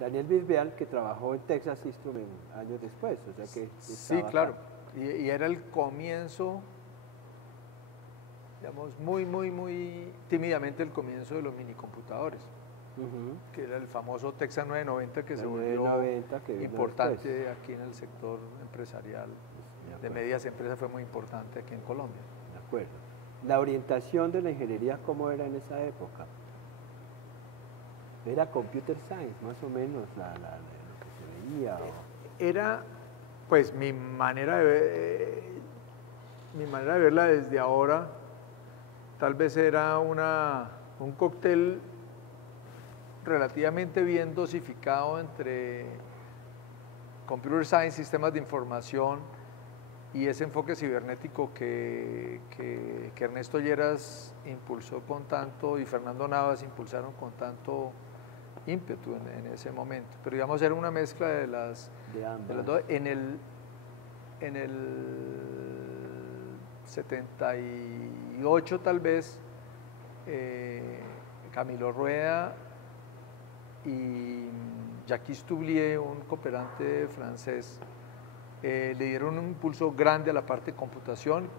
Daniel Bisbal, que trabajó en Texas Instruments años después, o sea que Sí, claro, y era el comienzo, digamos, muy tímidamente el comienzo de los minicomputadores, que era el famoso Texas 990 que se volvió 990, que vino importante después. aquí en el sector empresarial De de acuerdo. medias empresas, fue muy importante aquí en Colombia. De acuerdo. La orientación de la ingeniería, ¿cómo era en esa época? Era computer science, más o menos, lo que se veía. Era, pues, mi manera de verla desde ahora, tal vez era un cóctel relativamente bien dosificado entre computer science, sistemas de información y ese enfoque cibernético que Ernesto Lleras impulsó con tanto y Fernando Navas impulsaron con tanto ímpetu en ese momento. Pero digamos era una mezcla de las dos. En el 78 tal vez, Camilo Rueda y Jacques Toublier, un cooperante francés, le dieron un impulso grande a la parte de computación.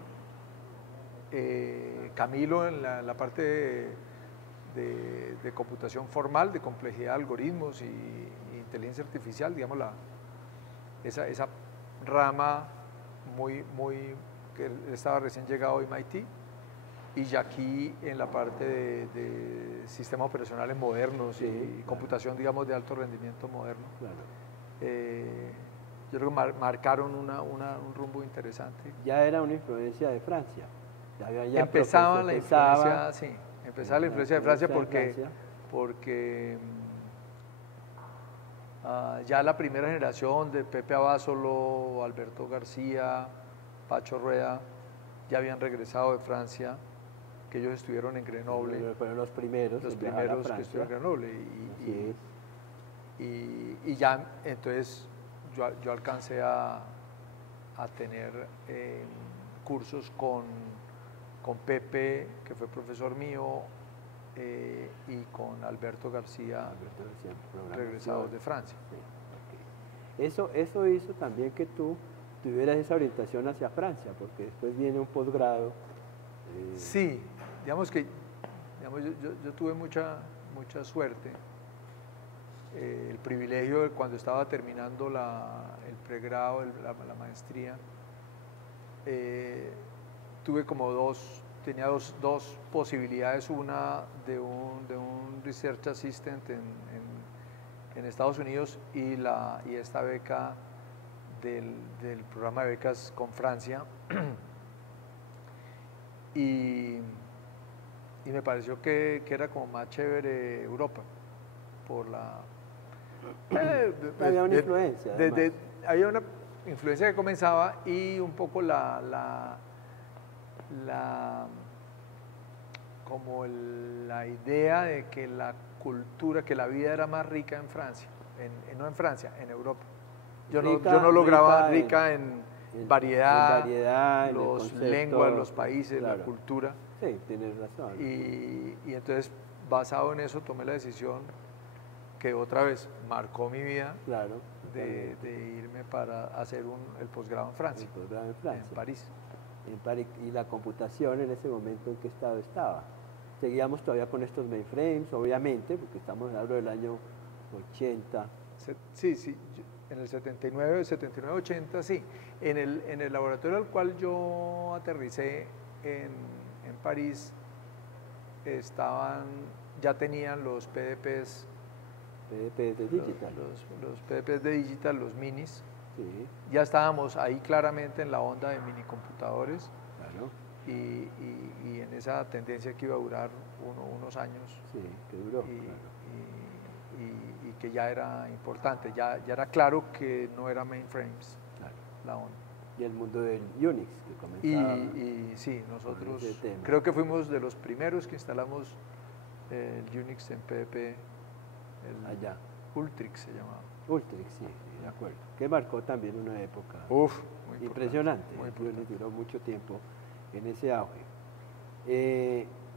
Camilo en la parte de computación formal, de complejidad de algoritmos y inteligencia artificial, digamos, esa rama que estaba recién llegado a MIT, y Jacques en la parte de sistemas operacionales modernos, sí, y claro, computación, digamos, de alto rendimiento moderno. Claro. Yo creo que marcaron un rumbo interesante. Ya era una influencia de Francia. Empezaba la influencia, sí, empezaba la influencia de Francia porque ya la primera generación de Pepe Abasolo, Alberto García, Pacho Rueda, ya habían regresado de Francia, que ellos estuvieron en Grenoble. Fueron los primeros que estuvieron en Grenoble. Y ya, entonces, yo alcancé a tener cursos con Pepe, que fue profesor mío, y con Alberto García regresados de Francia. Sí, okay. Eso hizo también que tú tuvieras esa orientación hacia Francia, porque después viene un posgrado. Sí, digamos que yo tuve mucha suerte. El privilegio de cuando estaba terminando el pregrado, la maestría, tuve como tenía dos posibilidades, una de un Research Assistant en Estados Unidos y esta beca del programa de becas con Francia. Y me pareció que era como más chévere Europa, por la... había una influencia. Había una influencia que comenzaba y un poco como la idea de que la cultura, que la vida era más rica en Francia, no en Francia, en Europa. Yo no lograba rica en variedad, los lenguas, los países, claro, la cultura. Sí, tienes razón. Y entonces, basado en eso, tomé la decisión que otra vez marcó mi vida, claro, de irme para hacer el posgrado en Francia. El posgrado en Francia. En París. Y la computación en ese momento, ¿en qué estado estaba? Seguíamos todavía con estos mainframes, obviamente, porque estamos hablando del año 80. Sí, en el 79, 80, sí. En el laboratorio al cual yo aterricé en París, ya tenían los PDPs. PDPs de digital. Los PDPs de digital, los minis. Sí. Ya estábamos ahí claramente en la onda de minicomputadores. Claro. Y en esa tendencia que iba a durar unos años. Sí, que duró. Y que ya era importante, ya era claro que no era mainframes, claro, la onda. Y el mundo del Unix que comenzaba. Y sí, nosotros creo que fuimos de los primeros que instalamos el Unix en PDP. Allá. Ultrix se llamaba. Ultrix, sí, de acuerdo. Que marcó también una época muy impresionante. Muy duró mucho tiempo en ese auge.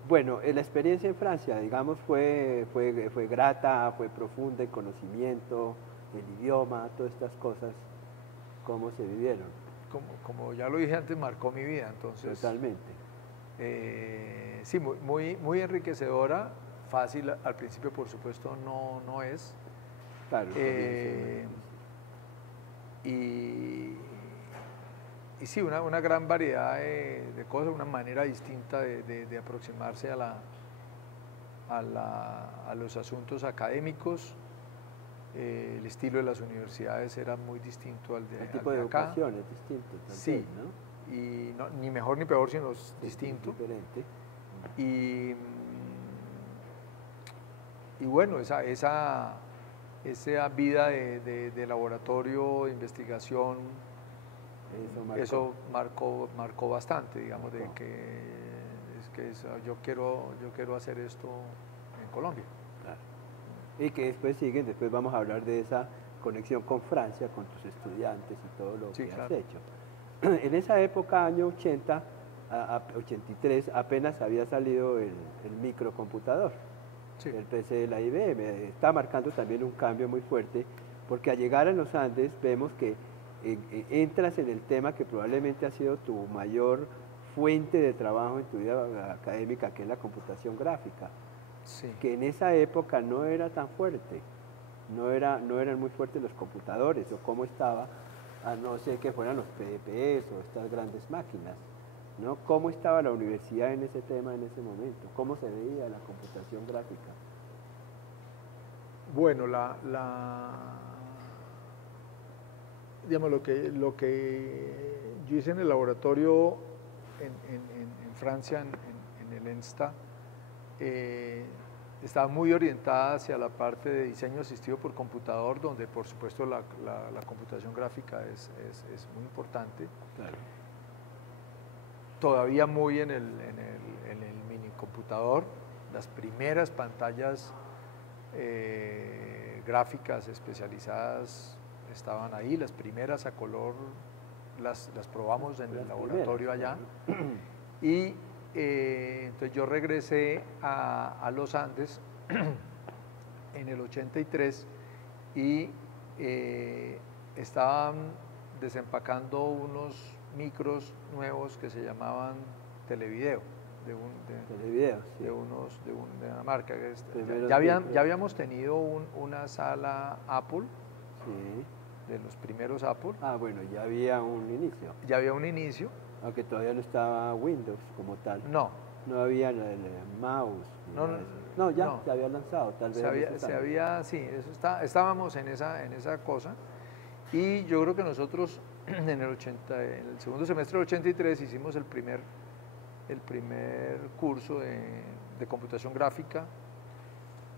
Bueno, la experiencia en Francia, digamos, fue grata, fue profunda en conocimiento, el idioma, todas estas cosas, cómo se vivieron. Como ya lo dije antes, marcó mi vida, entonces... Totalmente. Sí, muy enriquecedora, fácil al principio por supuesto no es. Claro, y sí, una gran variedad de cosas, una manera distinta de aproximarse a los asuntos académicos. El estilo de las universidades era muy distinto al de, el tipo al de acá. educación es distinto también, Sí, ¿no? Y no, ni mejor ni peor, sino distinto. Diferente. Y bueno, esa vida de laboratorio, de investigación, eso marcó bastante, digamos, de que yo quiero hacer esto en Colombia. Claro. Y que después vamos a hablar de esa conexión con Francia, con tus estudiantes y todo lo que has hecho. En esa época, año 80 a 83, apenas había salido el microcomputador, el PC de la IBM. Está marcando también un cambio muy fuerte, porque al llegar a los Andes vemos que entras en el tema que probablemente ha sido tu mayor fuente de trabajo en tu vida académica, que es la computación gráfica, que en esa época no era tan fuerte, no eran muy fuertes los computadores, o cómo estaba, a no ser que fueran los PDPs o estas grandes máquinas, ¿no? ¿Cómo estaba la universidad en ese tema en ese momento? ¿Cómo se veía la computación gráfica? Bueno, digamos, lo que yo hice en el laboratorio en Francia, en el ENSTA, estaba muy orientada hacia la parte de diseño asistido por computador, donde por supuesto la computación gráfica es muy importante. Claro. Todavía muy en el mini computador, las primeras pantallas gráficas especializadas estaban ahí, las primeras a color las probamos en el laboratorio allá. Y entonces yo regresé a los Andes en el 83 y estaban desempacando unos micros nuevos que se llamaban Televideo, de una marca. Ya habíamos tenido una sala Apple, de los primeros Apple. Ah, bueno, ya había un inicio. Ya había un inicio. Aunque todavía no estaba Windows como tal. No. No había el mouse. Se había lanzado, tal vez. Estábamos en esa cosa. Y yo creo que nosotros en el segundo semestre del 83 hicimos el primer curso de computación gráfica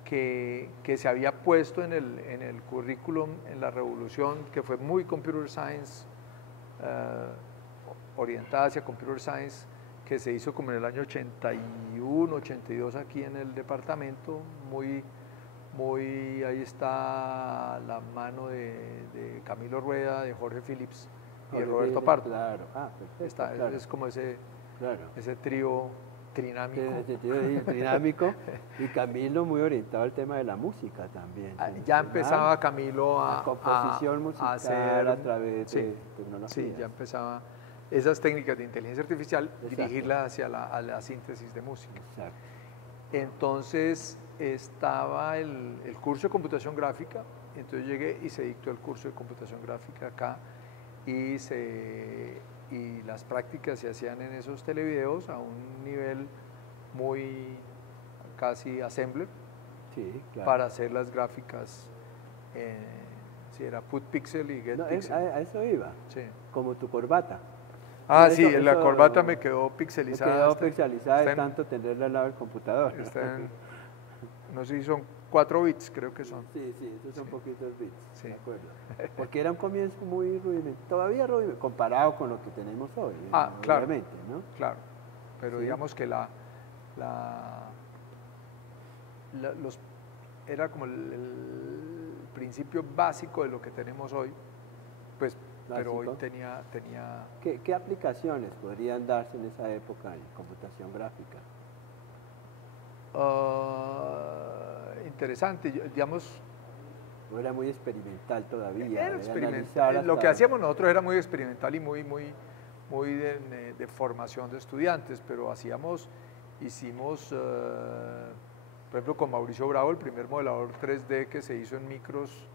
que se había puesto en el currículum en la revolución, que fue muy computer science, orientada hacia computer science, que se hizo como en el año 81, 82 aquí en el departamento, ahí está la mano de Camilo Rueda, de Jorge Phillips y de Roberto Pardo. Claro, perfecto. Claro. Es como ese trío trinámico. Ese trío trinámico, y Camilo muy orientado al tema de la música también. Ya empezaba Camilo a composición musical hacer, a través de tecnología. Sí, ya empezaba esas técnicas de inteligencia artificial, dirigirlas hacia la síntesis de música. Exacto. Entonces estaba el curso de computación gráfica, entonces llegué y se dictó el curso de computación gráfica acá y las prácticas se hacían en esos televideos a un nivel muy casi assembler, claro, para hacer las gráficas. Si era put pixel y get pixel. A eso iba, como tu corbata. La corbata me quedó pixelizada. De tanto tenerla al lado del computador. No sé si son 4 bits, creo que son. Sí, esos son poquitos bits, de acuerdo. Porque era un comienzo muy rudimentario, todavía rudimentario, comparado con lo que tenemos hoy. Claro, obviamente, ¿no? Claro, pero digamos que era como el principio básico de lo que tenemos hoy, pues, pero hoy tenía... ¿Qué aplicaciones podrían darse en esa época en computación gráfica? interesante, digamos. No era muy experimental todavía. Era experimental. Lo que hacíamos nosotros era muy experimental y muy de formación de estudiantes, pero hicimos, por ejemplo, con Mauricio Bravo, el primer modelador 3D que se hizo en micros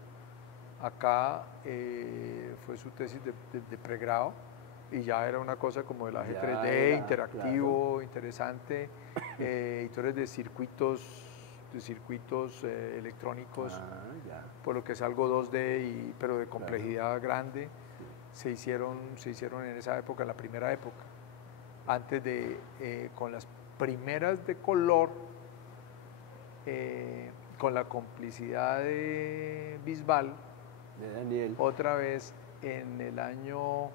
acá, fue su tesis de pregrado, y ya era una cosa como el AG 3D, interactivo, claro, interesante, editores de circuitos electrónicos, por lo que es algo 2D, pero de complejidad grande, se hicieron en esa época, la primera época, antes de, con las primeras de color, con la complicidad de Bisbal, de Daniel, otra vez en el año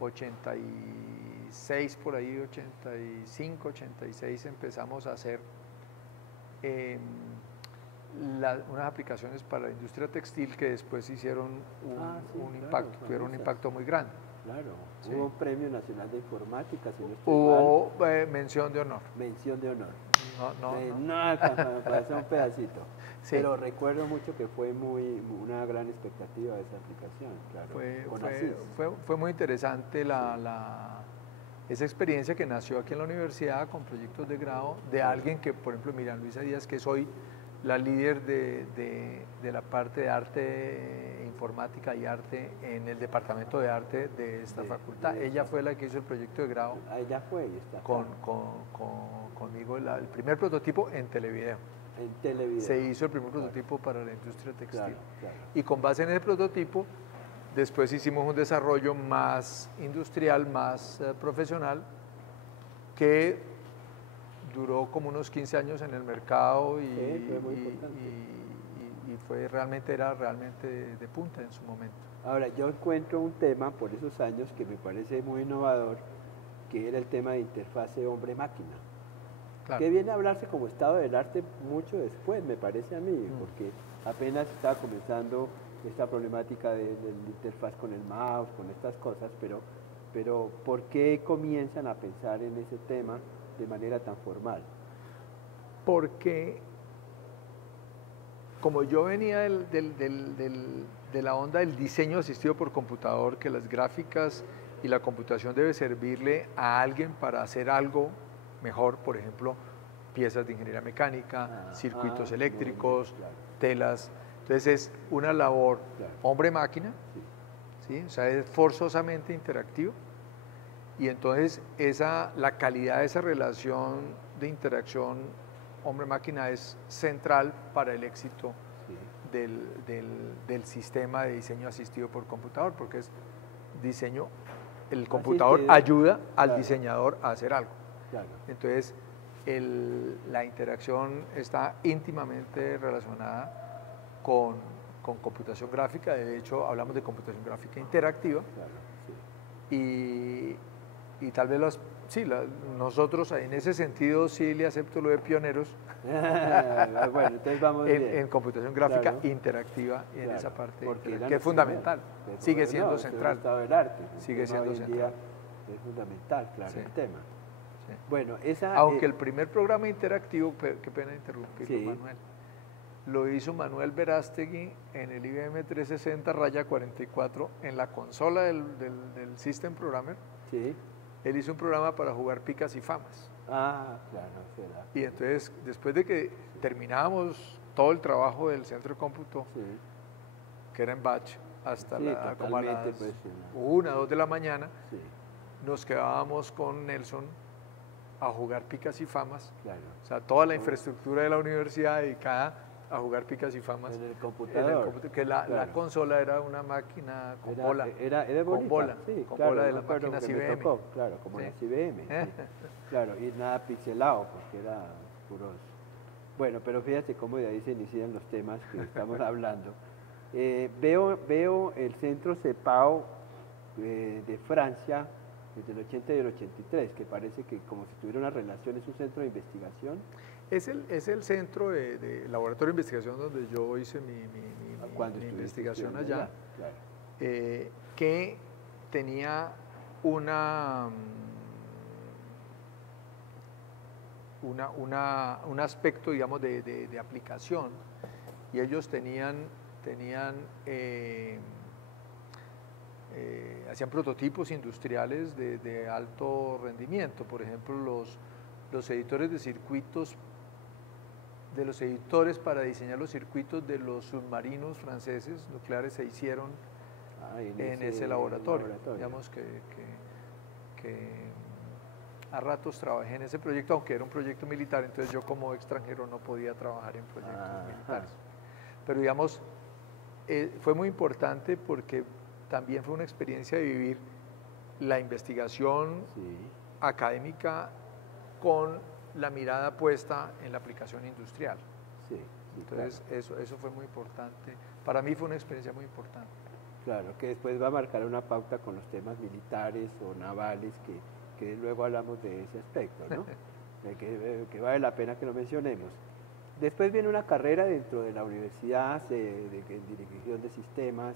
86, por ahí, 85, 86, empezamos a hacer unas aplicaciones para la industria textil que después hicieron un impacto, tuvieron un impacto muy grande. Claro, sí. Hubo un Premio Nacional de Informática, si no estoy hubo mención de honor. Mención de honor. No, pasó un pedacito. Sí. Pero recuerdo mucho que fue una gran expectativa de esa aplicación, claro. Fue muy interesante esa experiencia que nació aquí en la universidad con proyectos de grado de alguien que, por ejemplo, Miriam Luisa Díaz, que es hoy la líder de la parte de arte, informática y arte en el departamento de arte de esta facultad. Ella fue la que hizo el proyecto de grado. Ella fue y está. Conmigo el primer prototipo en televideo. En televideo. Se hizo el primer prototipo para la industria textil. Claro. Y con base en ese prototipo, después hicimos un desarrollo más industrial, más profesional, que duró como unos 15 años en el mercado era realmente de punta en su momento. Ahora, yo encuentro un tema por esos años que me parece muy innovador, que era el tema de interfase hombre-máquina. Claro. Que viene a hablarse como estado del arte mucho después, me parece a mí, porque apenas estaba comenzando esta problemática de la interfaz con el mouse, con estas cosas, pero ¿por qué comienzan a pensar en ese tema de manera tan formal? Porque como yo venía de la onda del diseño asistido por computador, que las gráficas y la computación debe servirle a alguien para hacer algo mejor, por ejemplo, piezas de ingeniería mecánica, circuitos eléctricos, telas. Entonces es una labor hombre-máquina, ¿sí? O sea, es forzosamente interactivo, y entonces la calidad de esa relación de interacción hombre-máquina es central para el éxito del sistema de diseño asistido por computador, porque es diseño, el computador ayuda al diseñador a hacer algo. Claro. Entonces, la interacción está íntimamente relacionada con computación gráfica. De hecho, hablamos de computación gráfica interactiva. Claro, y tal vez nosotros en ese sentido sí le acepto lo de pioneros. Bueno, entonces vamos en computación gráfica interactiva y en esa parte que es fundamental, sigue siendo central. Del arte, sigue siendo central. Es fundamental, claro, el tema. Sí. Bueno, aunque el primer programa interactivo, qué pena interrumpirlo, Manuel, lo hizo Manuel Verástegui en el IBM 360-44 en la consola del System Programmer. Sí. Él hizo un programa para jugar picas y famas. Ah, claro, será. Y entonces, después de que terminábamos todo el trabajo del centro de cómputo, que era en batch, hasta como a las 1, 2 de la mañana, nos quedábamos con Nelson a jugar picas y famas. Claro. O sea, toda la infraestructura de la universidad dedicada a jugar picas y famas. En el computador. Que la consola era una máquina con bola. Era con bola. Sí, con claro, bola de las máquinas IBM. Claro, como las IBM. Claro, y nada pixelado, porque era puros. Bueno, pero fíjate cómo de ahí se inician los temas que estamos hablando. Veo el centro CEPAO de Francia desde el 80 y el 83, que parece que como si tuviera una relación, es un centro de investigación. Es el centro de laboratorio de investigación donde yo hice mi investigación allá, claro. Que tenía un aspecto, digamos, de aplicación, y ellos hacían prototipos industriales de alto rendimiento. Por ejemplo, los editores de circuitos, de los editores para diseñar los circuitos de los submarinos franceses nucleares se hicieron en ese laboratorio. Digamos que a ratos trabajé en ese proyecto, aunque era un proyecto militar, entonces yo como extranjero no podía trabajar en proyectos militares. Pero digamos, fue muy importante porque también fue una experiencia de vivir la investigación académica con la mirada puesta en la aplicación industrial. Entonces eso fue muy importante. Para mí fue una experiencia muy importante. Claro, que después va a marcar una pauta con los temas militares o navales, que luego hablamos de ese aspecto, ¿no? que vale la pena que lo mencionemos. Después viene una carrera dentro de la universidad de dirección de sistemas,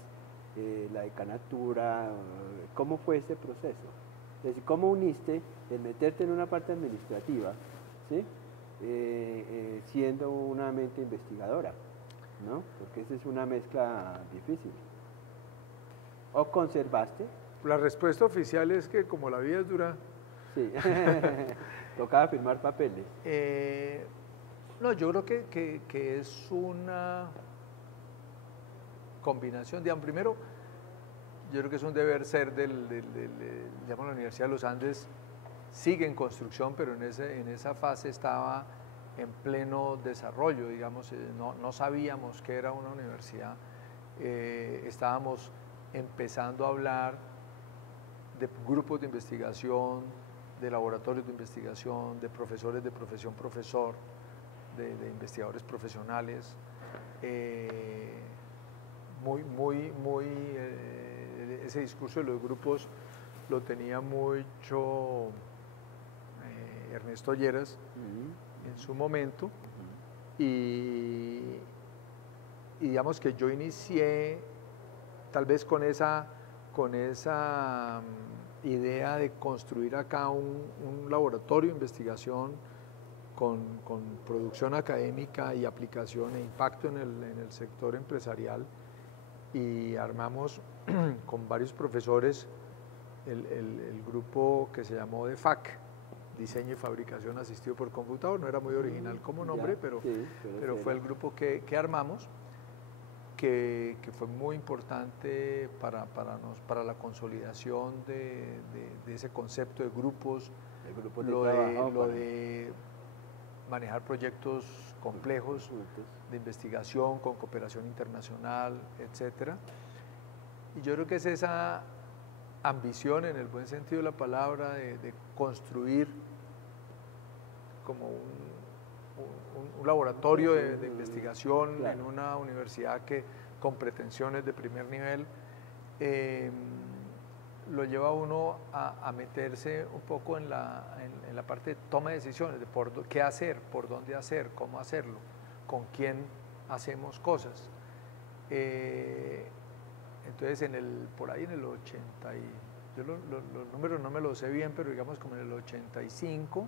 la decanatura. ¿Cómo fue ese proceso? Es decir, ¿cómo uniste el meterte en una parte administrativa, ¿sí? Siendo una mente investigadora, ¿no? Porque esa es una mezcla difícil. ¿O conservaste? La respuesta oficial es que como la vida es dura... Sí, tocaba firmar papeles. No, yo creo que es una combinación, digamos, primero, yo creo que es un deber ser digamos, la Universidad de los Andes sigue en construcción, pero en esa fase estaba en pleno desarrollo, digamos, no sabíamos que era una universidad, estábamos empezando a hablar de grupos de investigación, de laboratorios de investigación, de profesores de profesión profesor, de investigadores profesionales, ese discurso de los grupos lo tenía mucho Ernesto Lleras en su momento, y digamos que yo inicié tal vez con esa idea de construir acá un laboratorio de investigación con producción académica y aplicación e impacto en el sector empresarial, y armamos con varios profesores el grupo que se llamó DEFAC, Diseño y Fabricación Asistido por Computador. No era muy original como nombre, pero fue el grupo que armamos, que fue muy importante para la consolidación de ese concepto de grupos, lo de manejar proyectos complejos de investigación con cooperación internacional, etcétera. Y yo creo que es esa ambición, en el buen sentido de la palabra, de construir como un laboratorio de investigación en una universidad con pretensiones de primer nivel, lo lleva a uno a meterse un poco en la parte de toma de decisiones, de qué hacer, por dónde hacer, cómo hacerlo, con quién hacemos cosas. Entonces, por ahí en el 80, yo los números no me los sé bien, pero digamos como en el 85,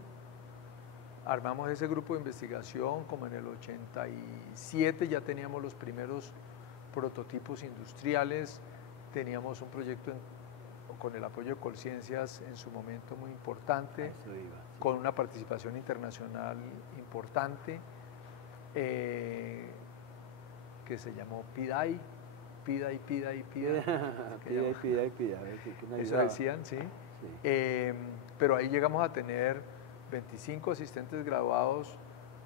armamos ese grupo de investigación, como en el 87 ya teníamos los primeros prototipos industriales, teníamos un proyecto con el apoyo de Colciencias en su momento muy importante, con una participación internacional importante, que se llamó PIDAI. Eso decían, sí. Pero ahí llegamos a tener 25 asistentes graduados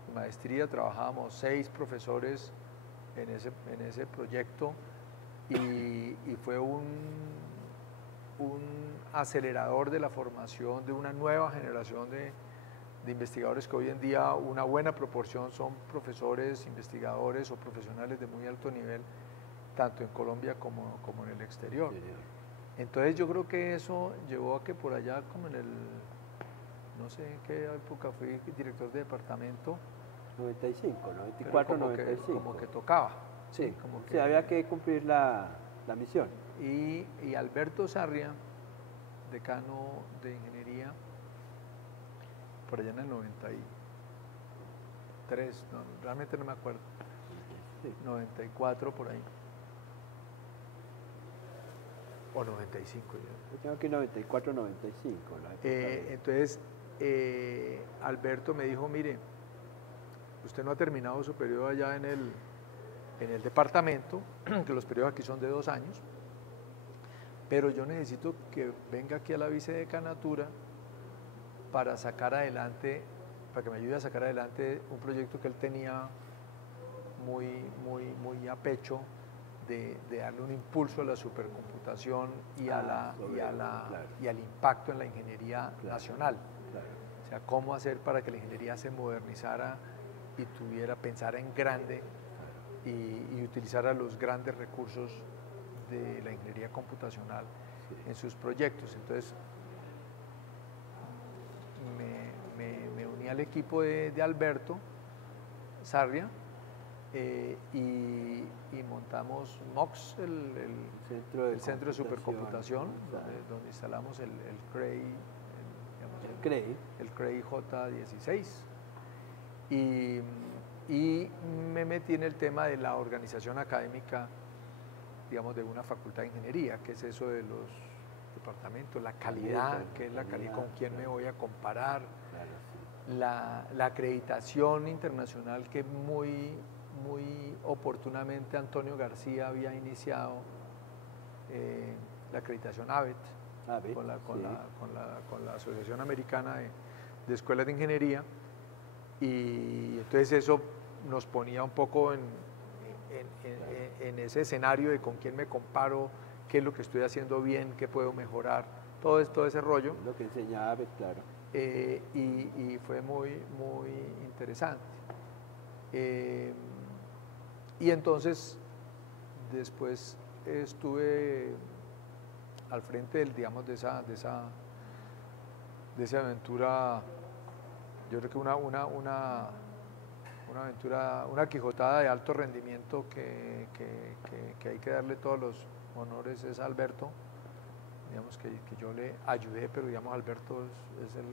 de maestría, trabajábamos 6 profesores en ese proyecto, y fue un acelerador de la formación de una nueva generación de investigadores, que hoy en día una buena proporción son profesores, investigadores o profesionales de muy alto nivel, tanto en Colombia como en el exterior. Sí. Entonces yo creo que eso llevó a que por allá, como no sé en qué época fui director de departamento. 95, 94, 95. Como que tocaba. Sí, como que había que cumplir la misión. Y Alberto Sarria, decano de ingeniería, por allá en el 3, no, realmente no me acuerdo. Sí. 94 por ahí. O 95 ya. Yo tengo aquí 94, 95. Entonces, Alberto me dijo, mire, usted no ha terminado su periodo allá en el departamento, que los periodos aquí son de 2 años, pero yo necesito que venga aquí a la vicedecanatura para sacar adelante, para que me ayude a sacar adelante un proyecto que él tenía muy a pecho, de darle un impulso a la supercomputación y al impacto en la ingeniería nacional. Claro. O sea, cómo hacer para que la ingeniería se modernizara y pensara en grande y utilizara los grandes recursos de la ingeniería computacional en sus proyectos. Entonces, me uní al equipo de Alberto Sarria y montamos MOX, el centro de supercomputación, donde instalamos el CREI, el CREI J16. Y me metí en el tema de la organización académica, digamos, de una facultad de ingeniería, que es eso de los departamentos, la calidad, que es la calidad, con quién me voy a comparar, la acreditación internacional que muy oportunamente Antonio García había iniciado, la acreditación ABET, con la Asociación Americana de Escuelas de Ingeniería. Y entonces eso nos ponía un poco en ese escenario de con quién me comparo, qué es lo que estoy haciendo bien, qué puedo mejorar, todo ese rollo. Lo que enseñaba, claro. Y fue muy interesante. Y entonces, después estuve al frente de esa aventura. Yo creo que una aventura, una quijotada de alto rendimiento que hay que darle todos los honores es a Alberto. Digamos que yo le ayudé, pero digamos Alberto es el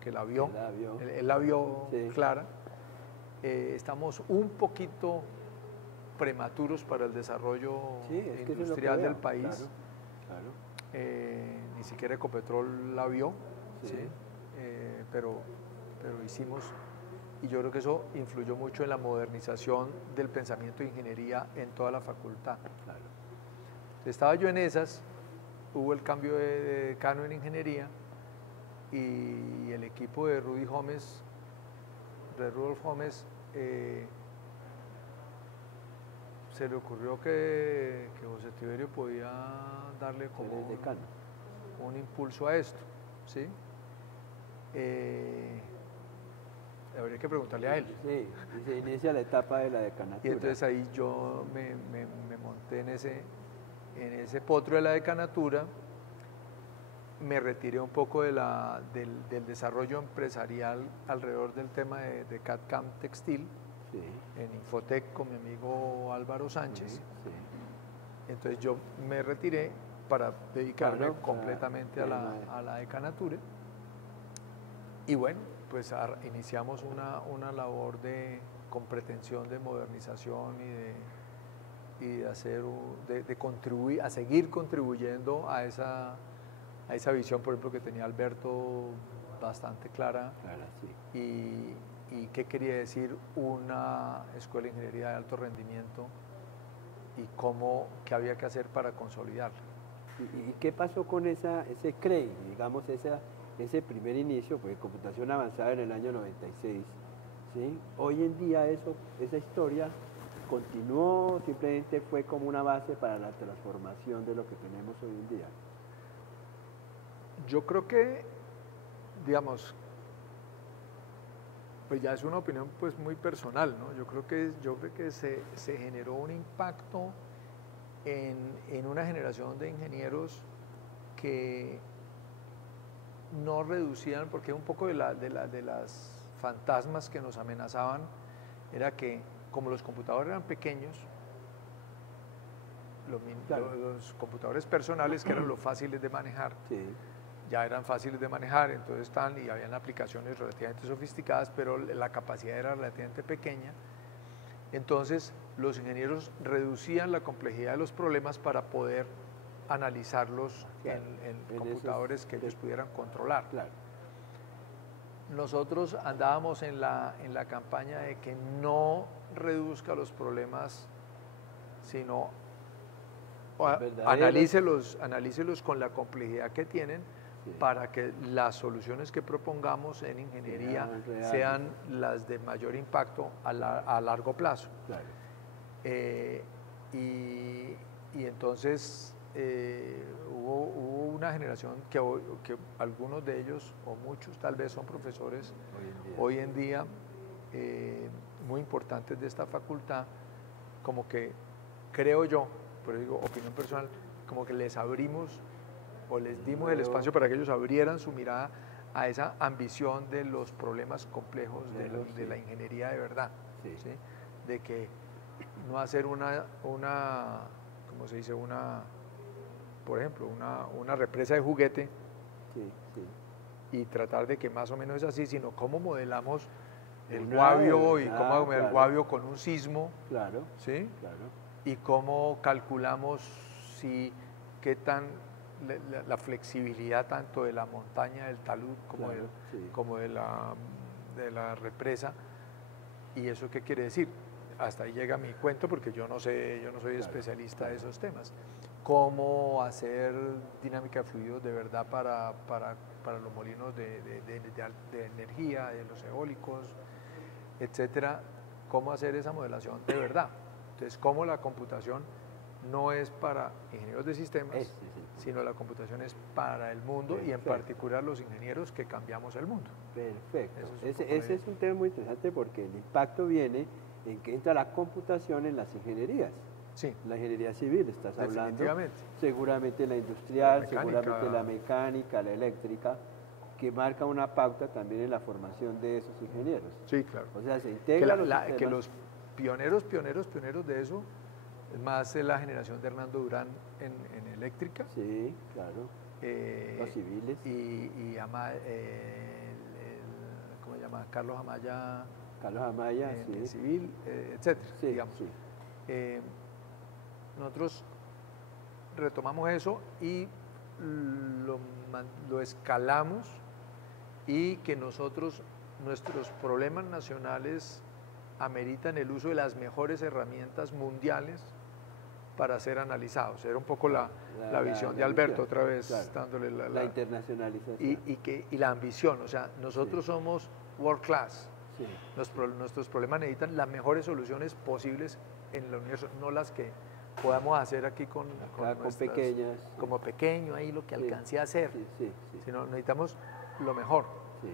que la vio. Él la vio clara. Estamos un poquito prematuros para el desarrollo industrial del país. Claro. Ni siquiera Ecopetrol la vio, pero hicimos, y yo creo que eso influyó mucho en la modernización del pensamiento de ingeniería en toda la facultad. Claro. Estaba yo en esas, hubo el cambio de decano en ingeniería y el equipo de Rudolf Gómez, se le ocurrió que José Tiberio podía darle como un impulso a esto, ¿sí? Habría que preguntarle a él. Sí, y se inicia la etapa de la decanatura. Y entonces ahí yo me monté en ese potro de la decanatura, me retiré un poco del desarrollo empresarial alrededor del tema de CAD/CAM textil, en Infotec con mi amigo Álvaro Sánchez. Entonces yo me retiré para dedicarme completamente a la decanatura. Y bueno, pues iniciamos una labor con pretensión de modernización y de contribuir, a seguir contribuyendo a esa visión, por ejemplo, que tenía Alberto bastante clara. Y qué quería decir una escuela de ingeniería de alto rendimiento y qué había que hacer para consolidarla. ¿Y qué pasó con ese CREI, digamos, ese primer inicio, pues computación avanzada en el año 96, ¿sí? Hoy en día esa historia continuó, simplemente fue como una base para la transformación de lo que tenemos hoy en día? Yo creo que, digamos, pues ya es una opinión pues muy personal, ¿no? Yo creo que se generó un impacto en una generación de ingenieros que no reducían, porque un poco de las fantasmas que nos amenazaban era que como los computadores eran pequeños, los computadores personales, que eran los fáciles de manejar, ya eran fáciles de manejar, entonces y habían aplicaciones relativamente sofisticadas, pero la capacidad era relativamente pequeña. Entonces los ingenieros reducían la complejidad de los problemas para poder analizarlos en computadores que ellos pudieran controlar. Claro. Nosotros andábamos en la campaña de que no reduzca los problemas, sino analícelos con la complejidad que tienen, sí, para que las soluciones que propongamos en ingeniería sean las de mayor impacto a largo plazo. Claro. Y entonces hubo una generación que algunos de ellos, o muchos tal vez, son profesores hoy en día muy importantes de esta facultad, como que creo yo, por eso digo opinión personal, como que les abrimos o les dimos el espacio para que ellos abrieran su mirada a esa ambición de los problemas complejos de la ingeniería de verdad, sí, ¿sí? De que no hacer ¿cómo se dice? Por ejemplo, una represa de juguete, sí, sí, y tratar de que más o menos es así, sino cómo modelamos el Guavio y cómo modelamos el Guavio con un sismo, claro, ¿sí? Claro. Y cómo calculamos qué tan la flexibilidad tanto de la montaña del talud como, claro, sí, como de la represa. ¿Y eso qué quiere decir? Hasta ahí llega mi cuento, porque yo no soy claro, especialista de esos temas. Cómo hacer dinámica de fluidos de verdad para los molinos de energía, de los eólicos, etcétera. Cómo hacer esa modelación de verdad. Entonces, cómo la computación no es para ingenieros de sistemas, sino la computación es para el mundo. Perfecto. Y en particular los ingenieros que cambiamos el mundo. Perfecto. Ese es un tema muy interesante, porque el impacto viene en que entra la computación en las ingenierías. Sí. La ingeniería civil, estás hablando. Seguramente la la industrial, seguramente la mecánica, la eléctrica, que marca una pauta también en la formación de esos ingenieros. Sí, claro. O sea, se integra que los pioneros de eso, es más la generación de Hernando Durán en eléctrica. Sí, claro. Los civiles. ¿Cómo se llama? Carlos Amaya. Carlos Amaya, sí. En civil, etcétera, sí, digamos. Sí. Nosotros retomamos eso y lo escalamos, y que nuestros problemas nacionales ameritan el uso de las mejores herramientas mundiales para ser analizados. Era un poco la visión de Alberto, otra vez, claro, dándole la internacionalización. Y la ambición, o sea, nosotros somos world class. Sí. Nuestros problemas necesitan las mejores soluciones posibles en el universo, no las que podamos hacer aquí con pequeñas. Como pequeño, ahí lo que alcance a hacer. Sino necesitamos lo mejor. Sí.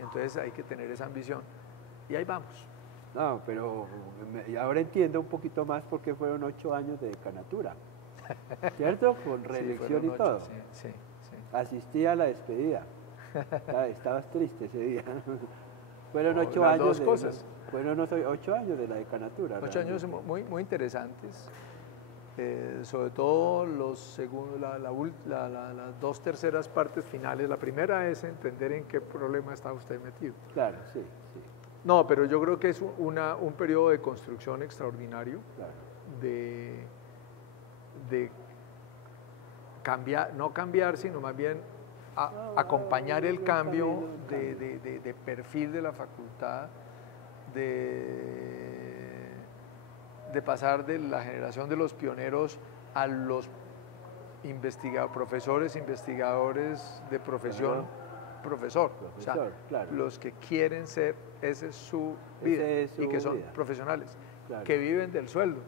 Entonces hay que tener esa ambición. Y ahí vamos. No, pero ahora entiendo un poquito más por qué fueron 8 años de decanatura, ¿cierto? Con reelección y todo. Sí. Asistí a la despedida. Estabas triste ese día. Fueron 8 las años. Dos cosas. Fueron 8 años de la decanatura. 8 años muy, muy interesantes. Sobre todo las 2/3 partes finales. La primera es entender en qué problema está usted metido. Claro, sí. No, pero yo creo que es un periodo de construcción extraordinario, claro, de cambiar, no cambiar, sino más bien acompañar el cambio de perfil de la facultad, de pasar de la generación de los pioneros a los profesores, investigadores de profesión, profesor, o sea, claro, los que quieren ser, esa es su vida, y que son profesionales, claro, que viven del sueldo.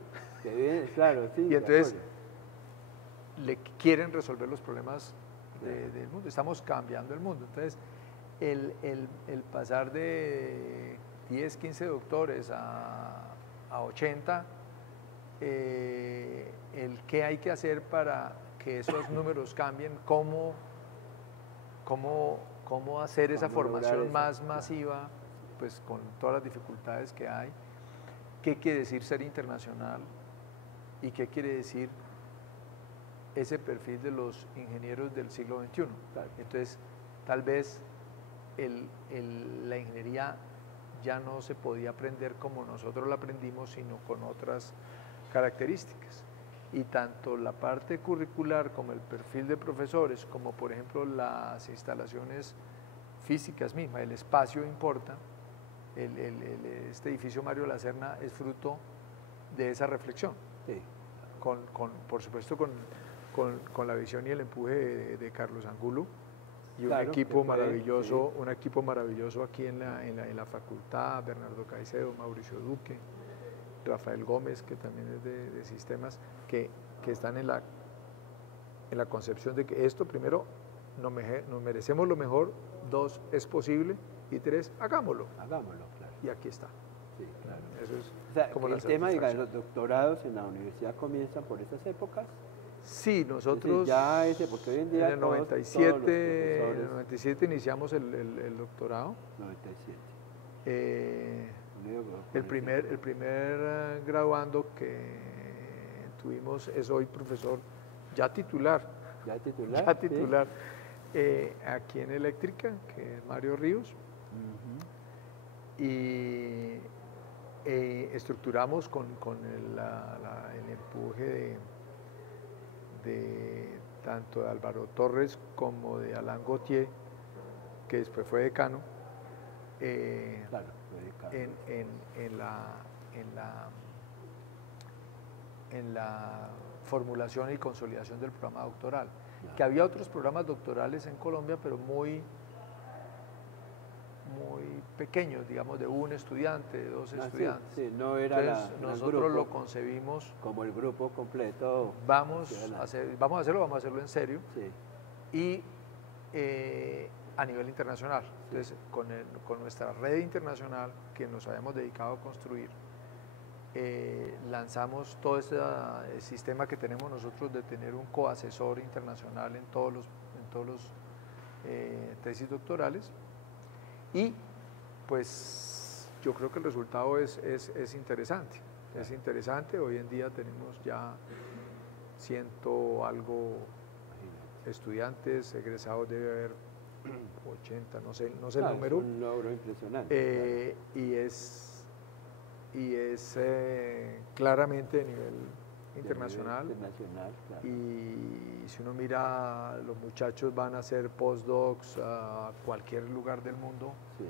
Que viven, claro, sí. Y entonces le quieren resolver los problemas del mundo. Estamos cambiando el mundo. Entonces, el pasar de 10, 15 doctores a 80, el qué hay que hacer para que esos números cambien, cómo hacer esa formación más masiva, pues con todas las dificultades que hay, qué quiere decir ser internacional y qué quiere decir ese perfil de los ingenieros del siglo XXI. Claro. Entonces, tal vez la ingeniería ya no se podía aprender como nosotros la aprendimos, sino con otras características. Y tanto la parte curricular como el perfil de profesores, como por ejemplo las instalaciones físicas mismas, el espacio importa. Este edificio Mario Lacerna es fruto de esa reflexión, Sí. por supuesto con la visión y el empuje de Carlos Angulo y Claro, un equipo que fue, maravilloso, sí. un equipo maravilloso aquí en la facultad, Bernardo Caicedo, Mauricio Duque, Rafael Gómez, que también es de sistemas, que están en la concepción de que esto, primero, nos merecemos lo mejor, 2, es posible, y 3, hagámoslo. Hagámoslo, claro. Y aquí está. Sí, claro. Eso es O sea, como que la el tema, diga, de satisfacción. los doctorados en la universidad comienzan por esas épocas. Sí, Es nosotros decir, ya ese, porque hoy en día en el todos 97, los profesores, en el 97 iniciamos el doctorado. 97. El primer graduando que tuvimos es hoy profesor ya titular, ¿Ya titular? ya titular aquí en Eléctrica, que es Mario Ríos. Ujú. Y estructuramos con el empuje de tanto de Álvaro Torres como de Alain Gauthier, que después fue decano, Claro, fue decano. en la formulación y consolidación del programa doctoral. Claro. Que había otros programas doctorales en Colombia, pero muy pequeños, digamos, de un estudiante, de 2 estudiantes. Sí, sí, no era Entonces, el nosotros grupo, lo concebimos, como el grupo completo. vamos a hacerlo en serio, Sí, y a nivel internacional. Entonces, con nuestra red internacional que nos habíamos dedicado a construir, lanzamos todo este sistema que tenemos nosotros de tener un coasesor internacional en todos los tesis doctorales, y pues yo creo que el resultado es interesante. Es interesante. Hoy en día tenemos ya 100 algo estudiantes egresados, debe haber 80, no sé el número. Es un logro impresionante. Y es claramente de nivel internacional. Claro. Y si uno mira, los muchachos van a hacer postdocs a cualquier lugar del mundo. Sí.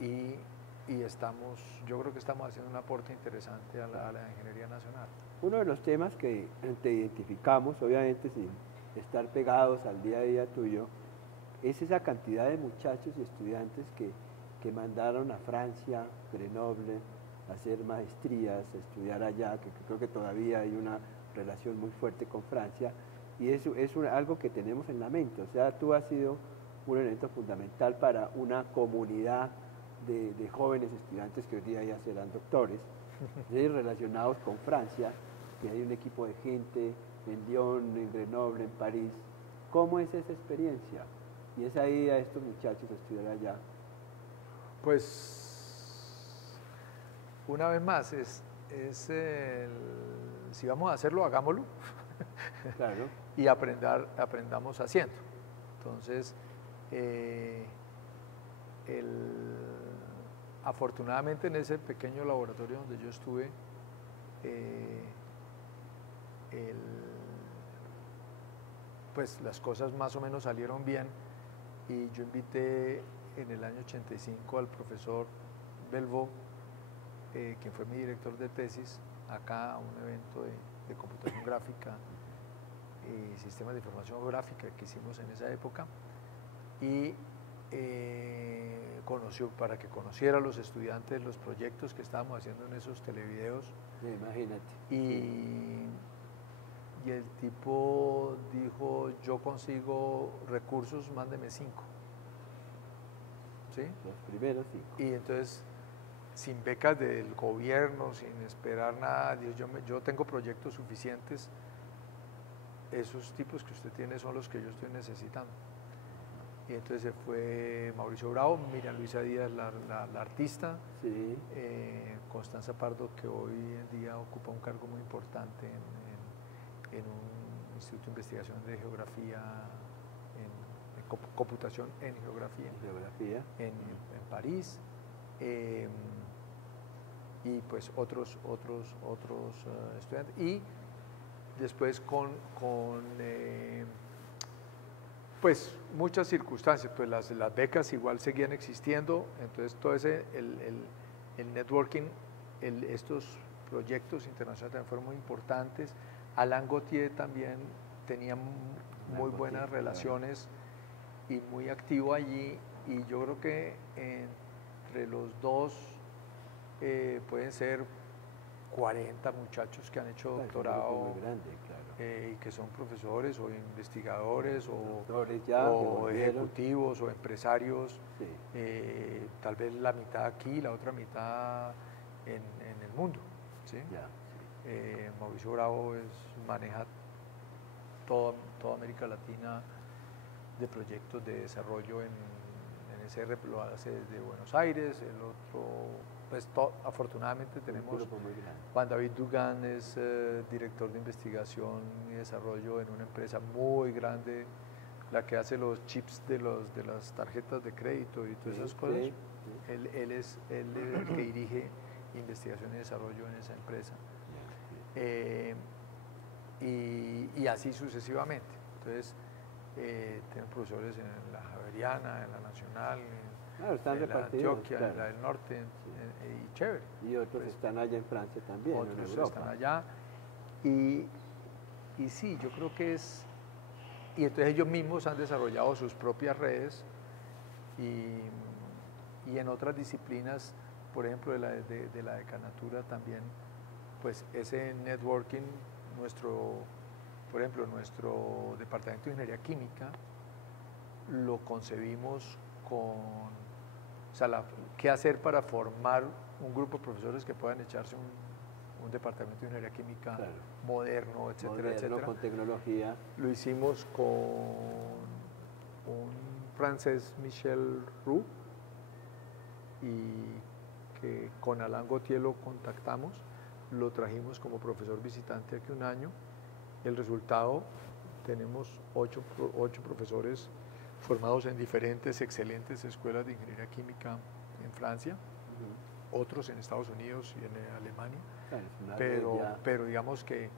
Y yo creo que estamos haciendo un aporte interesante a la ingeniería nacional. Uno de los temas que te identificamos, obviamente sin estar pegados al día a día tuyo, es esa cantidad de muchachos y estudiantes que mandaron a Francia, Grenoble, a hacer maestrías, a estudiar allá, que creo que todavía hay una relación muy fuerte con Francia, y eso es algo que tenemos en la mente. O sea, tú has sido un elemento fundamental para una comunidad de jóvenes estudiantes que hoy día ya serán doctores, relacionados con Francia, que hay un equipo de gente en Lyon, en Grenoble, en París. ¿Cómo es esa experiencia? Y esa ida a estos muchachos a estudiar allá. Pues, una vez más, si vamos a hacerlo, hagámoslo. Claro. Y aprendamos haciendo. Entonces, afortunadamente en ese pequeño laboratorio donde yo estuve, pues las cosas más o menos salieron bien, y yo invité en el año 85 al profesor Belvaux, quien fue mi director de tesis, acá a un evento de computación gráfica y sistemas de información gráfica que hicimos en esa época, y para que conociera a los estudiantes los proyectos que estábamos haciendo en esos televideos. Imagínate. Y el tipo dijo: yo consigo recursos, mándeme 5. ¿Sí? Los primeros 5. Y entonces, sin becas del gobierno, sin esperar nada, yo tengo proyectos suficientes, esos tipos que usted tiene son los que yo estoy necesitando. Y entonces se fue Mauricio Bravo, Miriam Luisa Díaz, la artista, Sí. Constanza Pardo, que hoy en día ocupa un cargo muy importante en un instituto de investigación de geografía, computación en geografía, en París, y pues otros estudiantes, y después pues muchas circunstancias, pues las becas igual seguían existiendo, entonces todo el networking, estos proyectos internacionales también fueron muy importantes. Alain Gauthier también tenía muy buenas relaciones y muy activo allí, y yo creo que entre los dos pueden ser 40 muchachos que han hecho doctorado, muy grande, claro. y que son profesores o investigadores o ejecutivos o empresarios, sí. Tal vez la mitad aquí, la otra mitad en el mundo. ¿Sí? Ya, sí. Mauricio Bravo maneja toda América Latina de proyectos de desarrollo en SR, lo hace desde Buenos Aires. El otro, pues afortunadamente tenemos Juan David Dugan, es director de investigación y desarrollo en una empresa muy grande, la que hace los chips de las tarjetas de crédito y todas esas cosas. Sí. Él es el que dirige investigación y desarrollo en esa empresa. Y así sucesivamente. Entonces, tienen profesores en la Javeriana, en la Nacional, en la Antioquia, claro, en la del Norte, y chévere. Y otros pues, están allá en Francia también, otros en Europa. Están allá. Y sí, yo creo que es... Y entonces ellos mismos han desarrollado sus propias redes, y en otras disciplinas, por ejemplo, de la decanatura también, pues ese networking, por ejemplo, nuestro departamento de ingeniería química lo concebimos con, o sea, qué hacer para formar un grupo de profesores que puedan echarse un departamento de ingeniería química, claro, moderno, etcétera, etcétera. Con tecnología. Lo hicimos con un francés, Michel Roux, y que con Alain Gauthier lo contactamos, lo trajimos como profesor visitante aquí un año. El resultado, tenemos 8 profesores formados en diferentes excelentes escuelas de ingeniería química en Francia, otros en Estados Unidos y en Alemania, pero digamos que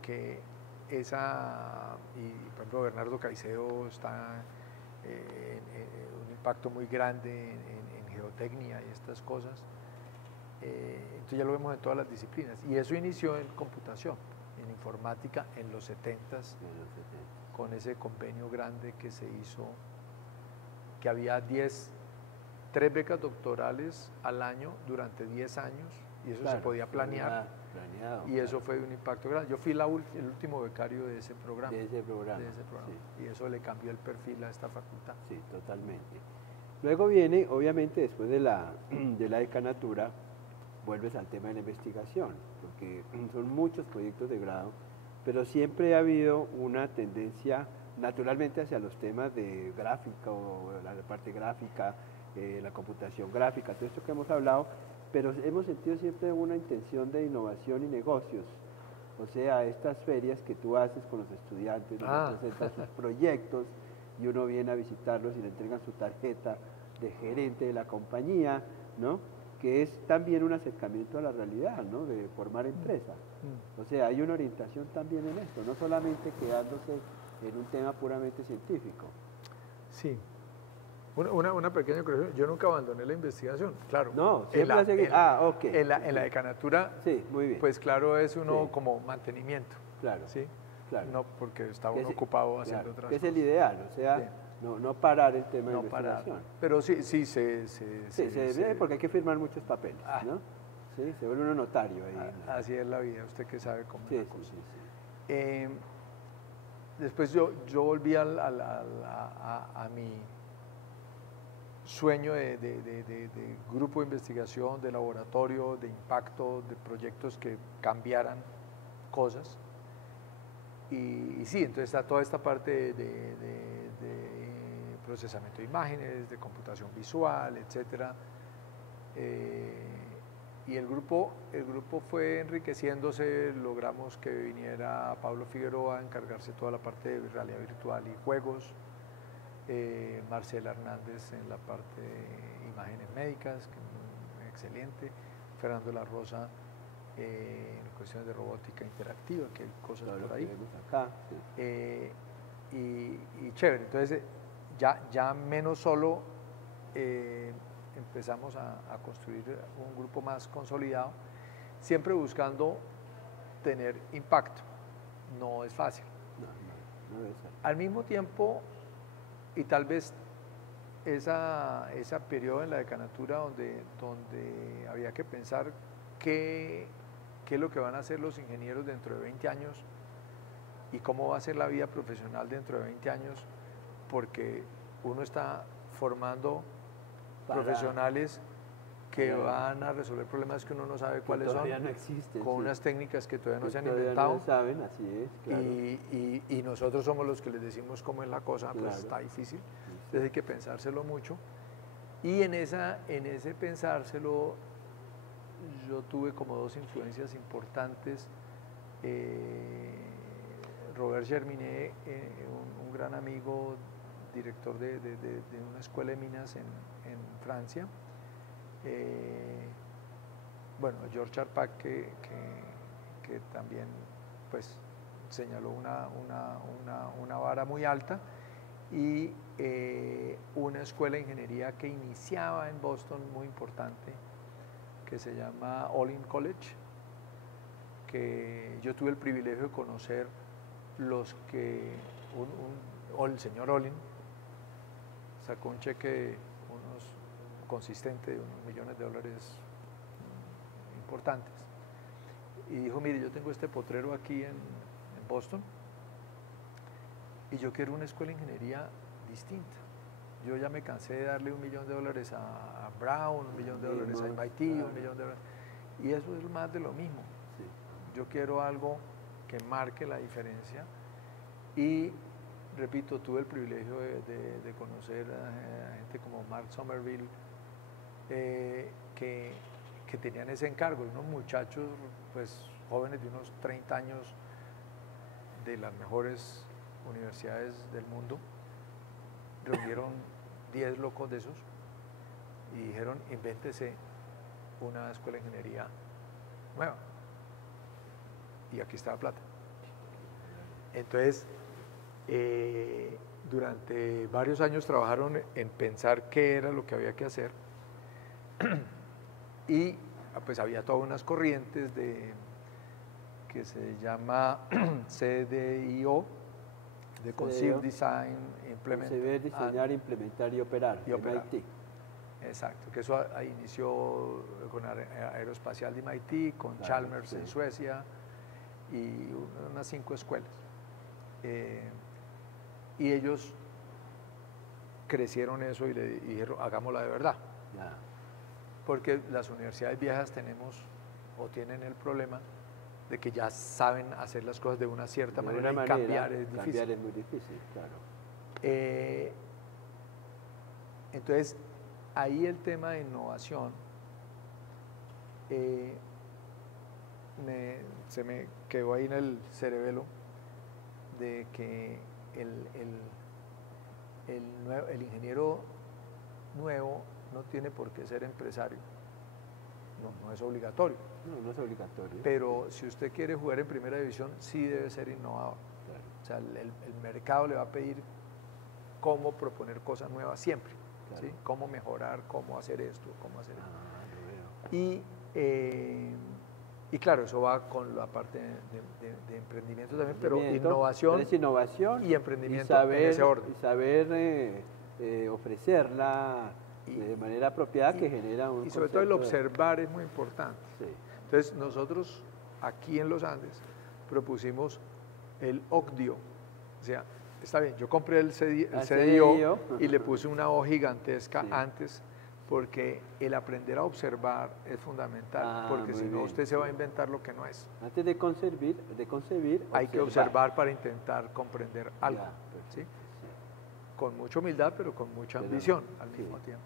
por ejemplo, Bernardo Caicedo está en un impacto muy grande en geotecnia y estas cosas. Entonces ya lo vemos en todas las disciplinas, y eso inició en computación, en informática en los 70s, con ese convenio grande que se hizo, que había 3 becas doctorales al año durante 10 años, y eso, claro, se podía planear, y claro, eso fue un impacto grande. Yo fui el último becario de ese programa. Sí. Y eso le cambió el perfil a esta facultad. Sí, totalmente. Luego viene, obviamente, después de la decanatura, vuelves al tema de la investigación, porque son muchos proyectos de grado, pero siempre ha habido una tendencia naturalmente hacia los temas de gráfica o la parte gráfica, la computación gráfica, todo esto que hemos hablado, pero hemos sentido siempre una intención de innovación y negocios. O sea, estas ferias que tú haces con los estudiantes, donde presentan sus proyectos y uno viene a visitarlos y le entregan su tarjeta de gerente de la compañía, ¿no? Que es también un acercamiento a la realidad, ¿no? De formar empresa. O sea, hay una orientación también en esto, no solamente quedándose en un tema puramente científico. Sí. Una pequeña corrección, yo nunca abandoné la investigación, claro. No, siempre en la decanatura, sí, muy bien, pues claro, es uno como mantenimiento. Claro, ¿sí? Claro. No porque está uno ocupado haciendo otras cosas. Es el ideal, o sea, sí, no parar el tema de investigación. Parar. Pero sí se debe, porque hay que firmar muchos papeles, ¿no? Sí, se vuelve uno notario ahí. Así es la vida, usted que sabe cómo es la cosa. Sí. Después yo volví a mi sueño de grupo de investigación, de laboratorio, de impacto, de proyectos que cambiaran cosas. Y sí, entonces está toda esta parte de procesamiento de imágenes, de computación visual, etc. el grupo fue enriqueciéndose, logramos que viniera Pablo Figueroa a encargarse de toda la parte de realidad virtual y juegos, Marcela Hernández en la parte de imágenes médicas, que es excelente, Fernando La Rosa en cuestiones de robótica interactiva, que hay cosas por ahí. Acá, sí. Y chévere, entonces ya menos solo empezamos a construir un grupo más consolidado, siempre buscando tener impacto. No es fácil. No debe ser. Al mismo tiempo, y tal vez esa periodo en la decanatura donde había que pensar qué es lo que van a hacer los ingenieros dentro de 20 años y cómo va a ser la vida profesional dentro de 20 años, porque uno está formando profesionales que van a resolver problemas que uno no sabe cuáles son, no existen, con sí. unas técnicas que todavía no se han Todavía inventado. No saben, así es, claro. Y nosotros somos los que les decimos cómo es la cosa, pues Claro. está difícil, entonces hay que pensárselo mucho. Y en ese pensárselo, yo tuve como dos influencias importantes. Robert Germinet, un gran amigo, director de una escuela de minas en Francia. Bueno, George Charpak, que también pues señaló una vara muy alta, y una escuela de ingeniería que iniciaba en Boston muy importante, que se llama Olin College, que yo tuve el privilegio de conocer los que, el señor Olin sacó un cheque consistente de unos millones de dólares importantes, y dijo, mire, yo tengo este potrero aquí en Boston, y yo quiero una escuela de ingeniería distinta. Yo ya me cansé de darle $1 millón a Brown, $1 millón a MIT, claro. $1 millón. Y eso es más de lo mismo. Sí. Yo quiero algo que marque la diferencia. Y, repito, tuve el privilegio de conocer a gente como Mark Somerville, que tenían ese encargo, unos muchachos pues, jóvenes de unos 30 años de las mejores universidades del mundo. Reunieron 10 locos de esos y dijeron, invéntese una escuela de ingeniería nueva, y aquí está la plata. Entonces, durante varios años trabajaron en pensar qué era lo que había que hacer, y pues había todas unas corrientes que se llama CDIO, de Conceive, Design, Implement. Concebir, diseñar, implementar y operar. MIT. Exacto, que eso inició con Aeroespacial de MIT, con claro, Chalmers, sí, en Suecia, y unas 5 escuelas. Y ellos crecieron eso y le dijeron, hagámosla de verdad. Ya. Porque las universidades viejas tienen el problema de que ya saben hacer las cosas de una cierta manera, y cambiar es difícil. Cambiar es muy difícil, claro. Entonces, ahí el tema de innovación se me quedó ahí en el cerebelo, de que el ingeniero nuevo no tiene por qué ser empresario. No es obligatorio. No es obligatorio. Pero si usted quiere jugar en primera división, sí debe ser innovador. Claro. O sea, el mercado le va a pedir cómo proponer cosas nuevas siempre. Claro. ¿Sí? Cómo mejorar, cómo hacer esto, cómo hacer esto. Y claro, eso va con la parte de emprendimiento también, pero innovación y emprendimiento en ese orden. Y saber ofrecerla de manera apropiada, que genera un... Y sobre todo el observar es muy importante. Sí. Entonces nosotros aquí en los Andes propusimos el OCDIO, o sea, está bien, yo compré el CDIO y le puse una O gigantesca, sí, antes, porque el aprender a observar es fundamental, porque si no usted se va a inventar lo que no es. Antes de concebir hay que observar para intentar comprender algo, ¿sí? Con mucha humildad, pero con mucha ambición al mismo tiempo.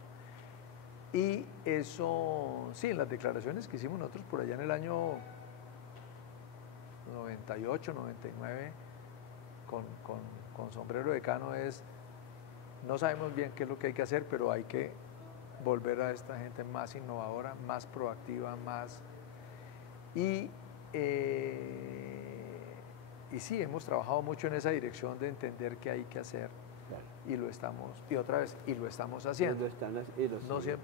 Y eso, sí, en las declaraciones que hicimos nosotros por allá en el año 98, 99, con Sombrero Decano es, no sabemos bien qué es lo que hay que hacer, pero hay que volver a esta gente más innovadora, más proactiva, más... Y sí, hemos trabajado mucho en esa dirección de entender qué hay que hacer. Claro. Y lo estamos, y otra vez, y lo estamos haciendo.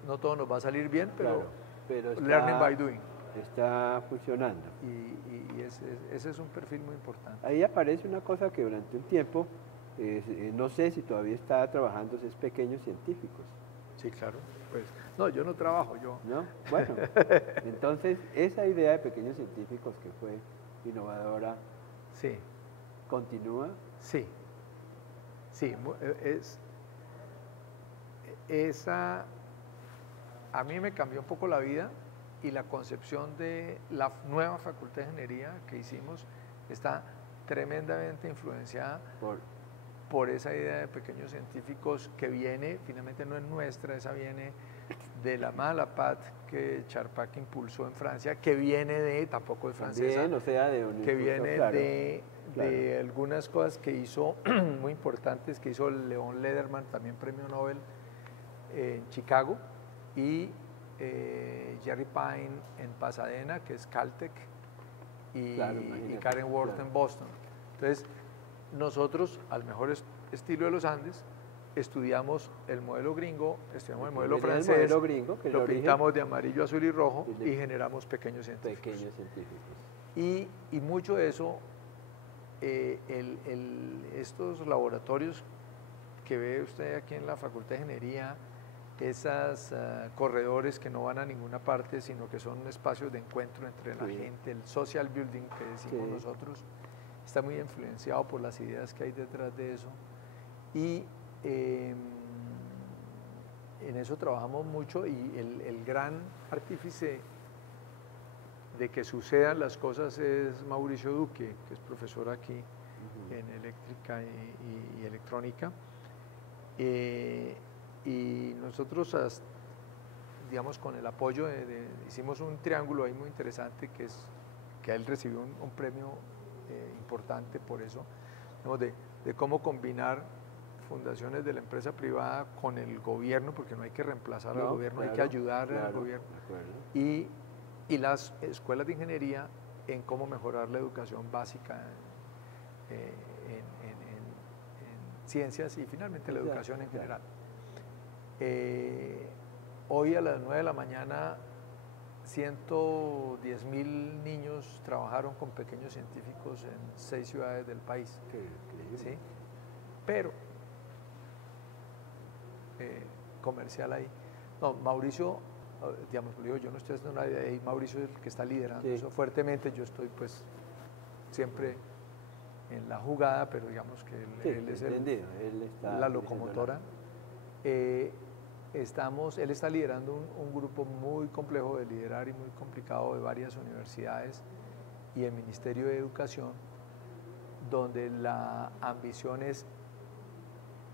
No todo nos va a salir bien, pero learning by doing. Está funcionando. Y ese es un perfil muy importante. Ahí aparece una cosa que durante un tiempo, no sé si todavía está trabajando, es pequeños científicos. Sí, claro. Pues, no, yo no trabajo, yo. ¿No? Bueno, entonces esa idea de pequeños científicos que fue innovadora, sí. ¿Continúa? Sí. Sí, esa a mí me cambió un poco la vida y la concepción de la nueva Facultad de Ingeniería que hicimos está tremendamente influenciada por esa idea de pequeños científicos que viene, finalmente no es nuestra, esa viene de la Malapat que Charpak impulsó en Francia, que viene de, tampoco es francesa, también, o sea, que viene de algunas cosas que hizo muy importantes, que hizo Leon Lederman, también premio Nobel, en Chicago, y Jerry Pine en Pasadena, que es Caltech, y Karen Worth en Boston. Entonces, nosotros, al mejor estilo de los Andes, estudiamos el modelo gringo, estudiamos el modelo francés, lo pintamos de amarillo, azul y rojo y generamos pequeños científicos. Y mucho de eso, estos laboratorios que ve usted aquí en la Facultad de Ingeniería, esos corredores que no van a ninguna parte, sino que son espacios de encuentro entre la gente, el social building que decimos nosotros, está muy influenciado por las ideas que hay detrás de eso. Y en eso trabajamos mucho y el gran artífice de que sucedan las cosas es Mauricio Duque, que es profesor aquí en eléctrica y electrónica. Y nosotros, digamos, con el apoyo hicimos un triángulo ahí muy interesante que él recibió un premio importante por eso, digamos, de cómo combinar fundaciones de la empresa privada con el gobierno, porque no hay que reemplazar al gobierno, hay que ayudar al gobierno, y las escuelas de ingeniería en cómo mejorar la educación básica en ciencias y finalmente la educación en general. Hoy a las 9 de la mañana 110.000 niños trabajaron con pequeños científicos en 6 ciudades del país. ¿Sí? Pero, comercial ahí. No, Mauricio, digamos, yo no estoy haciendo nada de ahí, Mauricio es el que está liderando eso fuertemente, yo estoy pues siempre en la jugada, pero digamos que él es la locomotora. Él está liderando un grupo muy complejo de liderar y muy complicado de varias universidades y el Ministerio de Educación, donde la ambición es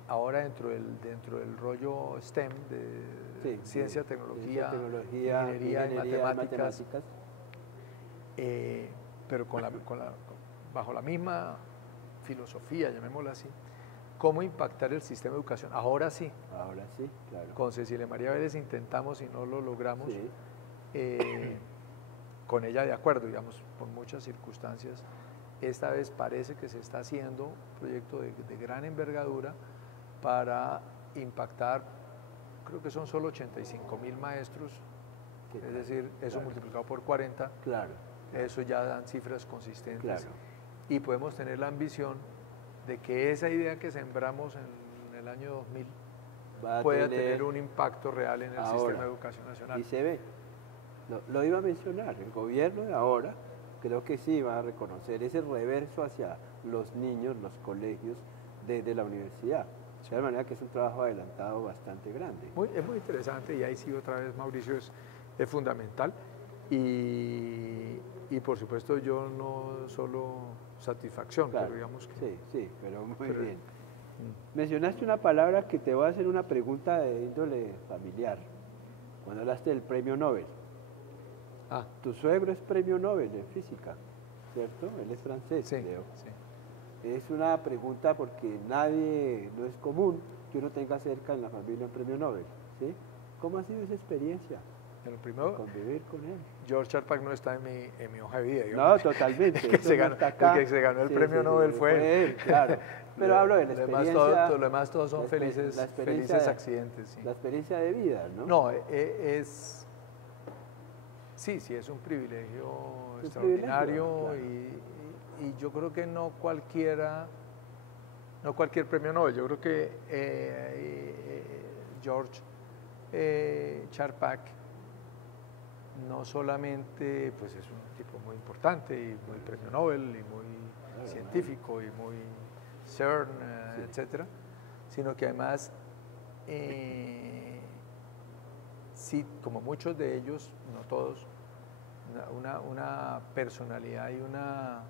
ahora dentro del rollo STEM de ciencia, tecnología, ingeniería y matemáticas. Pero bajo la misma filosofía, llamémosla así, cómo impactar el sistema de educación. Ahora sí, claro. Con Cecilia María Vélez intentamos y no lo logramos, con ella de acuerdo, digamos, por muchas circunstancias. Esta vez parece que se está haciendo un proyecto de gran envergadura para impactar, creo que son solo 85.000 maestros, es decir, eso multiplicado por 40, eso ya dan cifras consistentes. Y podemos tener la ambición de que esa idea que sembramos en el año 2000 pueda tener un impacto real en el sistema de educación nacional. Y se ve, lo iba a mencionar, el gobierno de ahora creo que sí va a reconocer ese reverso hacia los niños, los colegios de la universidad. De tal manera que es un trabajo adelantado bastante grande. Es muy interesante y ahí sí otra vez Mauricio es fundamental y por supuesto yo no solo satisfacción, pero digamos que... Sí, pero muy bien. Mencionaste una palabra que te voy a hacer una pregunta de índole familiar. cuando hablaste del premio Nobel. Tu suegro es premio Nobel en física, ¿cierto? Él es francés, sí, creo. Sí. Es una pregunta porque no es común que uno tenga cerca en la familia un premio Nobel, ¿sí? ¿Cómo ha sido esa experiencia? Lo primero, convivir con él. George Charpak no está en mi hoja de vida. No, totalmente. El que se ganó el premio Nobel fue él, claro. Pero hablo de la experiencia. Lo demás todos son felices accidentes. Sí. La experiencia de vida, ¿no? No, sí, es un privilegio extraordinario, claro. Y yo creo que no cualquier premio Nobel. Yo creo que George Charpak no solamente pues es un tipo muy importante y muy premio Nobel y muy científico y muy CERN, etcétera, sino que además sí, como muchos de ellos, no todos, una personalidad y una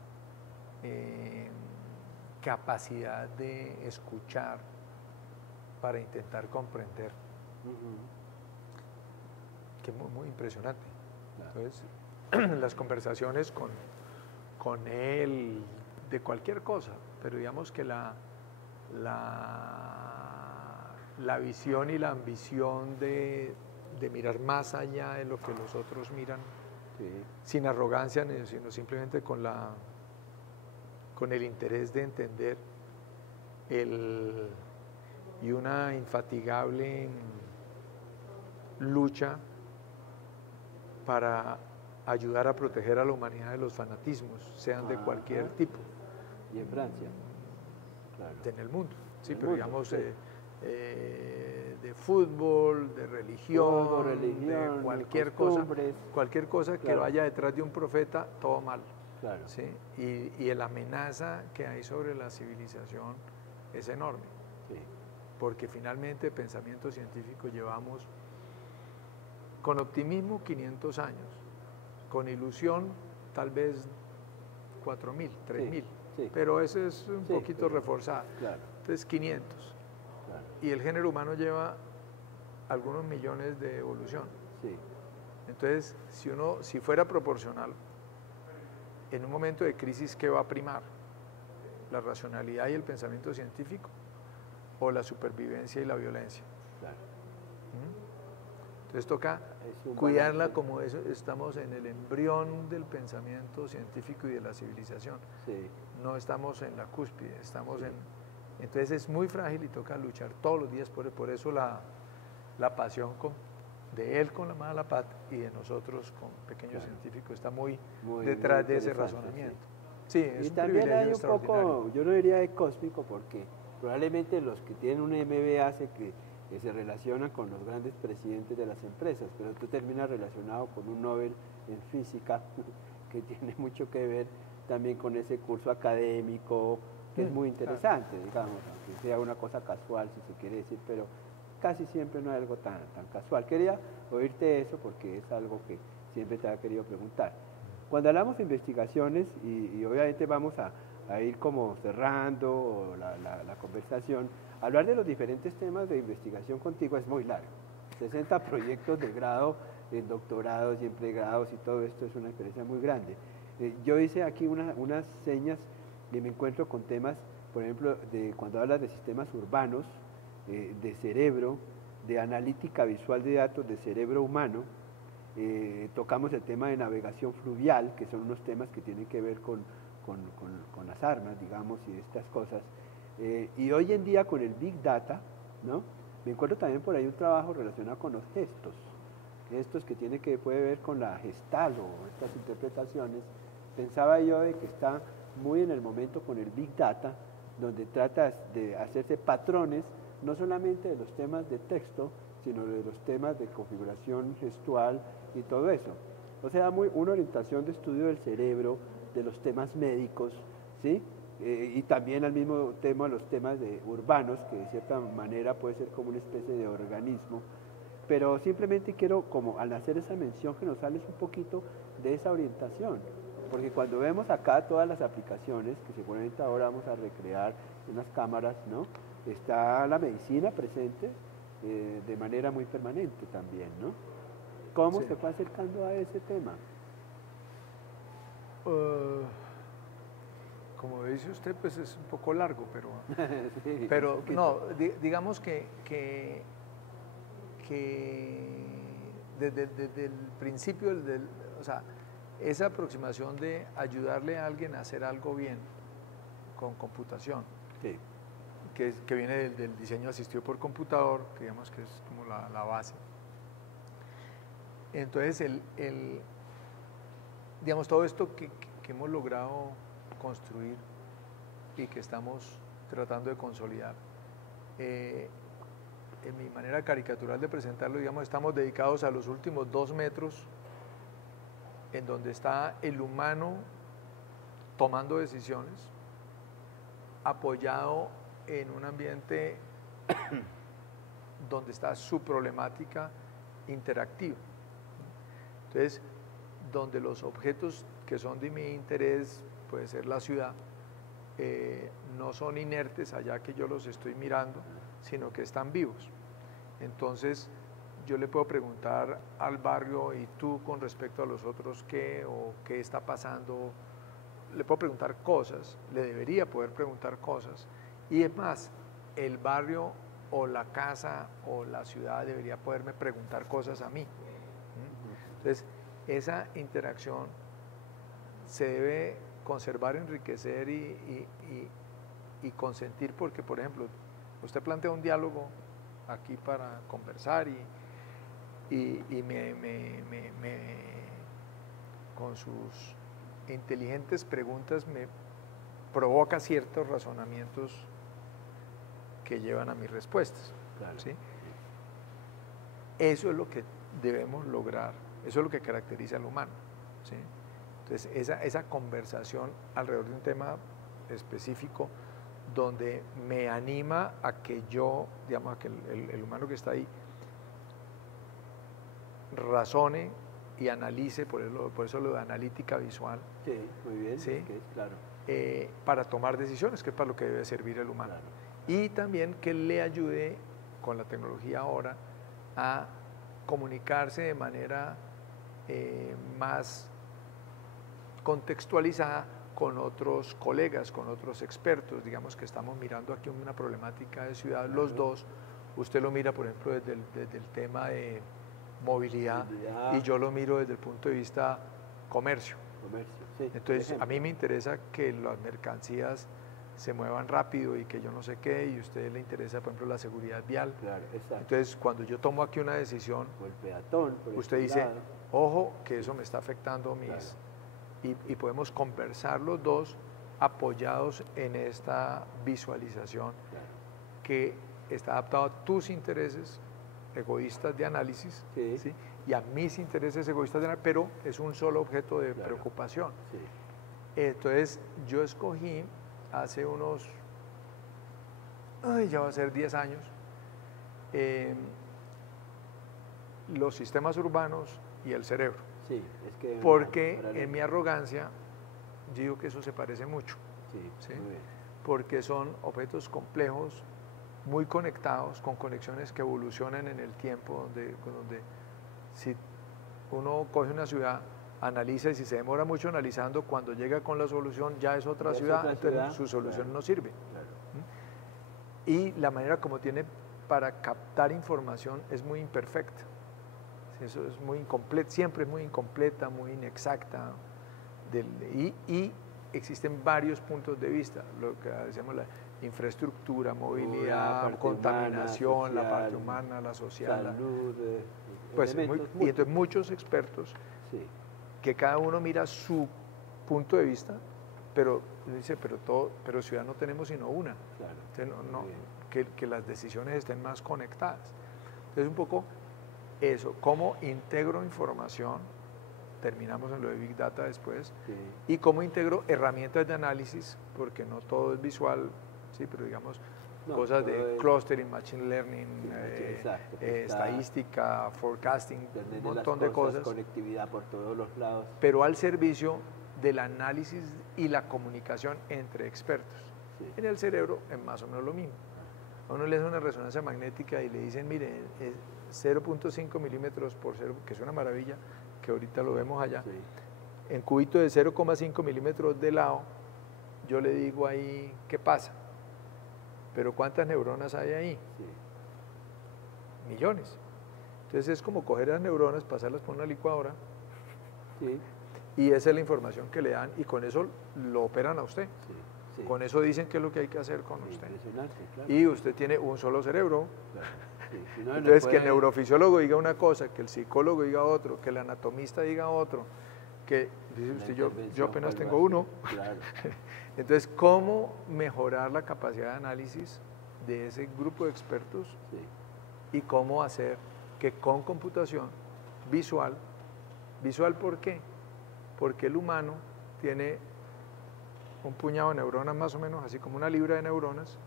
capacidad de escuchar para intentar comprender, que es muy impresionante. Entonces, las conversaciones con él, de cualquier cosa, pero digamos que la visión y la ambición de mirar más allá de lo que los otros miran, sin arrogancia, sino simplemente con el interés de entender y una infatigable lucha para ayudar a proteger a la humanidad de los fanatismos, sean de cualquier tipo. Y en Francia, claro. En el mundo, sí, pero digamos de fútbol, de religión, de cualquier cosa que vaya detrás de un profeta, todo mal. Claro. ¿Sí? Y la amenaza que hay sobre la civilización es enorme, sí. Porque finalmente pensamiento científico llevamos con optimismo 500 años, con ilusión tal vez 4.000, 3.000, sí. Pero ese es un poquito reforzado. Claro. Entonces 500. Claro. Y el género humano lleva algunos millones de evolución. Sí. Entonces, si fuera proporcional, en un momento de crisis, ¿qué va a primar? ¿La racionalidad y el pensamiento científico o la supervivencia y la violencia? Claro. Entonces toca cuidarla como eso, estamos en el embrión del pensamiento científico y de la civilización. Sí. No estamos en la cúspide, estamos entonces es muy frágil y toca luchar todos los días por eso la pasión de él con la mala pata y de nosotros con pequeños científicos está muy detrás de ese razonamiento. Sí, es y un también hay un extraordinario. poco, yo no diría de cósmico, porque probablemente los que tienen un MBA que se relacionan con los grandes presidentes de las empresas, pero tú terminas relacionado con un Nobel en física que tiene mucho que ver también con ese curso académico, que es muy interesante, digamos, aunque sea una cosa casual, si se quiere decir, pero casi siempre no es algo tan casual. Quería oírte eso porque es algo que siempre te había querido preguntar. Cuando hablamos de investigaciones, y obviamente vamos a ir como cerrando la conversación, hablar de los diferentes temas de investigación contigo es muy largo. 60 proyectos de grado, en doctorados y en pregrados y todo esto es una experiencia muy grande. Yo hice aquí unas señas y me encuentro con temas, por ejemplo, cuando hablas de sistemas urbanos, de cerebro, de analítica visual de datos de cerebro humano, tocamos el tema de navegación fluvial, que son unos temas que tienen que ver con las armas, digamos, y estas cosas. Y hoy en día con el Big Data, ¿no? Me encuentro también por ahí un trabajo relacionado con los gestos que puede ver con la gestal o estas interpretaciones. Pensaba yo de que está muy en el momento con el Big Data, donde trata de hacerse patrones, no solamente de los temas de texto, sino de los temas de configuración gestual y todo eso. O sea, una orientación de estudio del cerebro, de los temas médicos, ¿sí? Y también al mismo tema los temas urbanos, que de cierta manera puede ser como una especie de organismo. Pero simplemente quiero, como al hacer esa mención, que nos hables un poquito de esa orientación. Porque cuando vemos acá todas las aplicaciones, que seguramente ahora vamos a recrear en las cámaras, ¿no? Está la medicina presente de manera muy permanente también, ¿no? ¿Cómo se fue acercando a ese tema? Como dice usted, pues es un poco largo, pero, Sí, pero no, digamos que desde el principio, o sea, esa aproximación de ayudarle a alguien a hacer algo bien con computación, sí. que viene del diseño asistido por computador, que digamos que es como la base. Entonces, digamos, todo esto que hemos logrado construir y que estamos tratando de consolidar, en mi manera caricatural de presentarlo, digamos, estamos dedicados a los últimos 2 metros en donde está el humano tomando decisiones, apoyado en un ambiente donde está su problemática interactiva. Entonces, donde los objetos que son de mi interés, puede ser la ciudad, no son inertes allá que yo los estoy mirando, sino que están vivos. Entonces, yo le puedo preguntar al barrio, ¿y tú con respecto a los otros qué? ¿O qué está pasando? Le puedo preguntar cosas, le debería poder preguntar cosas. Y es más, el barrio o la casa o la ciudad debería poderme preguntar cosas a mí. Entonces, esa interacción se debe conservar, enriquecer y consentir, porque, por ejemplo, usted plantea un diálogo aquí para conversar y con sus inteligentes preguntas me provoca ciertos razonamientos que llevan a mis respuestas. Claro. ¿Sí? Eso es lo que debemos lograr, eso es lo que caracteriza al humano. ¿Sí? Entonces, esa conversación alrededor de un tema específico donde me anima a que yo, digamos, a que el humano que está ahí razone y analice, por eso lo de analítica visual. Sí, muy bien, ¿sí? Es claro. Para tomar decisiones, que es para lo que debe servir el humano. Claro. Y también que le ayude con la tecnología ahora a comunicarse de manera más contextualizada con otros colegas, con otros expertos. Digamos que estamos mirando aquí una problemática de ciudad, claro, los dos. Usted lo mira, por ejemplo, desde el tema de movilidad y yo lo miro desde el punto de vista comercio. Sí, entonces, a mí me interesa que las mercancías se muevan rápido y que yo no sé qué, y a usted le interesa, por ejemplo, la seguridad vial. Claro, exacto. Entonces, cuando yo tomo aquí una decisión, o el peatón, usted dice, ojo, que eso me está afectando mis... Claro. Y podemos conversar los dos apoyados en esta visualización, claro, que está adaptado a tus intereses egoístas de análisis, sí, ¿sí? Y a mis intereses egoístas de análisis, pero es un solo objeto de, claro, preocupación. Sí. Entonces, yo escogí hace unos, ya va a ser 10 años, los sistemas urbanos y el cerebro. Sí, es que porque en mi arrogancia digo que eso se parece mucho. Sí, ¿sí? Muy bien. Porque son objetos complejos, muy conectados, con conexiones que evolucionan en el tiempo, donde si uno coge una ciudad, analiza, y si se demora mucho analizando, cuando llega con la solución ya es otra ciudad, entonces su solución, claro, no sirve. Claro. Y la manera como tiene para captar información es muy imperfecta. Eso es muy incompleto, siempre es muy incompleta, muy inexacta. Y existen varios puntos de vista, lo que decíamos, la infraestructura, movilidad, contaminación, humana, social, la parte humana, la social. Salud, pues y entonces muchos expertos, sí, que cada uno mira su punto de vista, pero dice, pero ciudad no tenemos sino una. Claro. Entonces, que las decisiones estén más conectadas. Entonces, un poco eso, cómo integro información, terminamos en lo de Big Data después, sí, y cómo integro herramientas de análisis, porque no todo es visual, sí, pero digamos, cosas de clustering, machine learning, estadística, forecasting, un montón de cosas. Conectividad por todos los lados. Pero al servicio del análisis y la comunicación entre expertos. Sí. En el cerebro es más o menos lo mismo. A uno le hace una resonancia magnética y le dicen, mire, 0.5 milímetros por 0, que es una maravilla, que ahorita lo vemos allá, Sí. en cubito de 0,5 milímetros de lado, yo le digo ahí, ¿qué pasa? Pero ¿cuántas neuronas hay ahí? Sí. Millones. Entonces es como coger las neuronas, pasarlas por una licuadora, Sí. y esa es la información que le dan, y con eso lo operan a usted. Sí. Sí. Con eso dicen qué es lo que hay que hacer con Sí, usted. impresionante, claro. Y usted tiene un solo cerebro. Claro. Sí, si no, no Entonces, que puede- el neurofisiólogo diga una cosa, que el psicólogo diga otro, que el anatomista diga otro, que dice la usted, yo intervención, apenas ¿cuál va tengo a uno. ser? Claro. Entonces, ¿cómo mejorar la capacidad de análisis de ese grupo de expertos Sí. y cómo hacer que con computación visual, ¿visual por qué? Porque el humano tiene un puñado de neuronas más o menos, así como una libra de neuronas,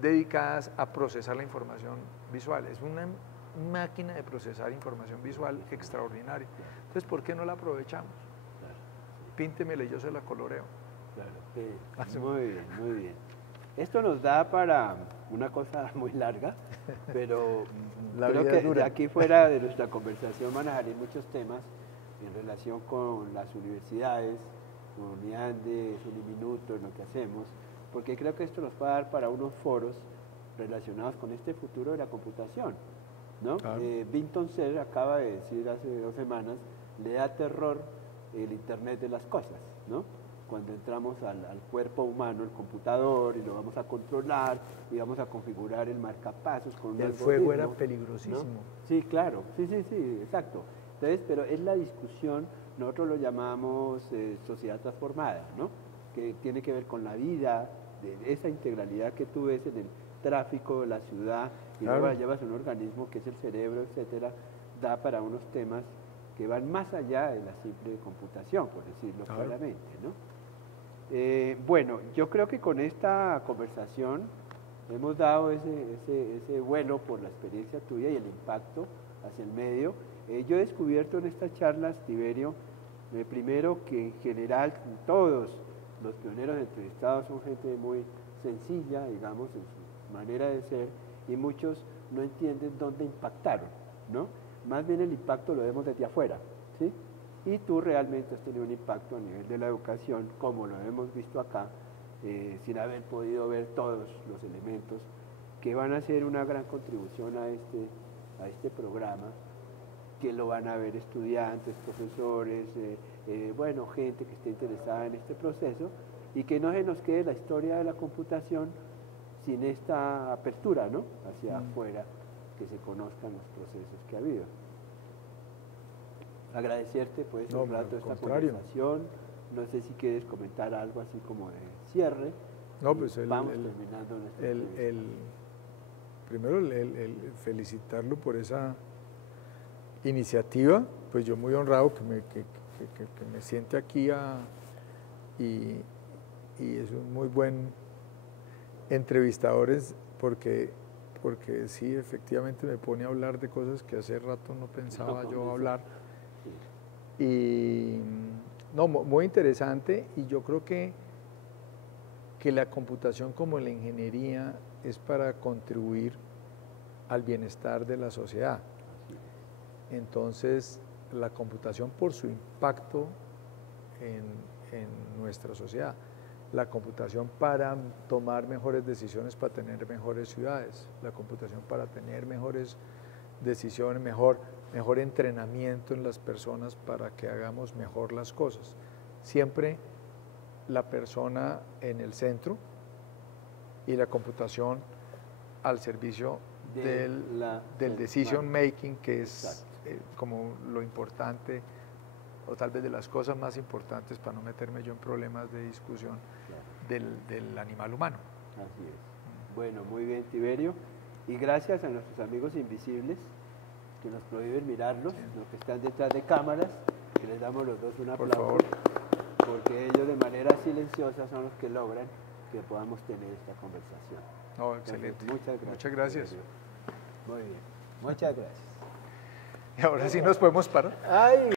dedicadas a procesar la información visual. Es una máquina de procesar información visual extraordinaria. Entonces, ¿por qué no la aprovechamos? Claro. Píntemela y yo se la coloreo. Claro. Sí. Muy bien, muy bien. Esto nos da para una cosa muy larga, pero La creo vida que es dura. de aquí fuera de nuestra conversación van a salir muchos temas en relación con las universidades, con Unidades, Uniminuto, en lo que hacemos, porque creo que esto nos va a dar para unos foros relacionados con este futuro de la computación, ¿no? Claro. Vinton Cerf acaba de decir hace 2 semanas, le da terror el Internet de las cosas, ¿no? Cuando entramos al cuerpo humano, el computador, y lo vamos a controlar, y vamos a configurar el marcapasos con un El fuego era algoritmo, peligrosísimo. ¿no? Sí, claro, sí, exacto. Entonces, pero es la discusión, nosotros lo llamamos sociedad transformada, ¿no? Que tiene que ver con la vida, de esa integralidad que tú ves en el tráfico de la ciudad, y Claro. luego la llevas a un organismo que es el cerebro, etcétera, da para unos temas que van más allá de la simple computación, por decirlo Claro. claramente, ¿no? Bueno, yo creo que con esta conversación hemos dado ese vuelo por la experiencia tuya y el impacto hacia el medio. Yo he descubierto en estas charlas, Tiberio, primero que en general todos los pioneros entrevistados son gente muy sencilla, digamos, en su manera de ser, y muchos no entienden dónde impactaron, ¿no? Más bien el impacto lo vemos desde afuera, ¿sí? Y tú realmente has tenido un impacto a nivel de la educación, como lo hemos visto acá, sin haber podido ver todos los elementos que van a hacer una gran contribución a este programa, que lo van a ver estudiantes, profesores, bueno, gente que esté interesada en este proceso, y que no se nos quede la historia de la computación sin esta apertura, ¿no? Hacia afuera, que se conozcan los procesos que ha habido. Agradecerte pues No, un rato al esta contrario. conversación. No sé si quieres comentar algo así como de cierre. No, y pues vamos terminando nuestra entrevista. primero el felicitarlo por esa iniciativa, pues yo muy honrado que me siente aquí y es un muy buen entrevistador porque sí, efectivamente me pone a hablar de cosas que hace rato no pensaba yo hablar. Y no, muy interesante, y yo creo que la computación como la ingeniería es para contribuir al bienestar de la sociedad. Entonces, la computación por su impacto en nuestra sociedad, la computación para tomar mejores decisiones, para tener mejores ciudades, la computación para tener mejores decisiones, mejor entrenamiento en las personas para que hagamos mejor las cosas. Siempre la persona en el centro y la computación al servicio del decision making, que es como lo importante, o tal vez de las cosas más importantes, para no meterme yo en problemas de discusión, del animal humano. Así es. Bueno, muy bien, Tiberio. Y gracias a nuestros amigos invisibles que nos prohíben mirarlos, los que están detrás de cámaras, que les damos los dos un aplauso, Por favor. porque ellos de manera silenciosa son los que logran que podamos tener esta conversación. No, excelente. Entonces, muchas gracias. Tiberio. Muy bien, muchas gracias. Y ahora sí nos podemos parar. ¡Ay!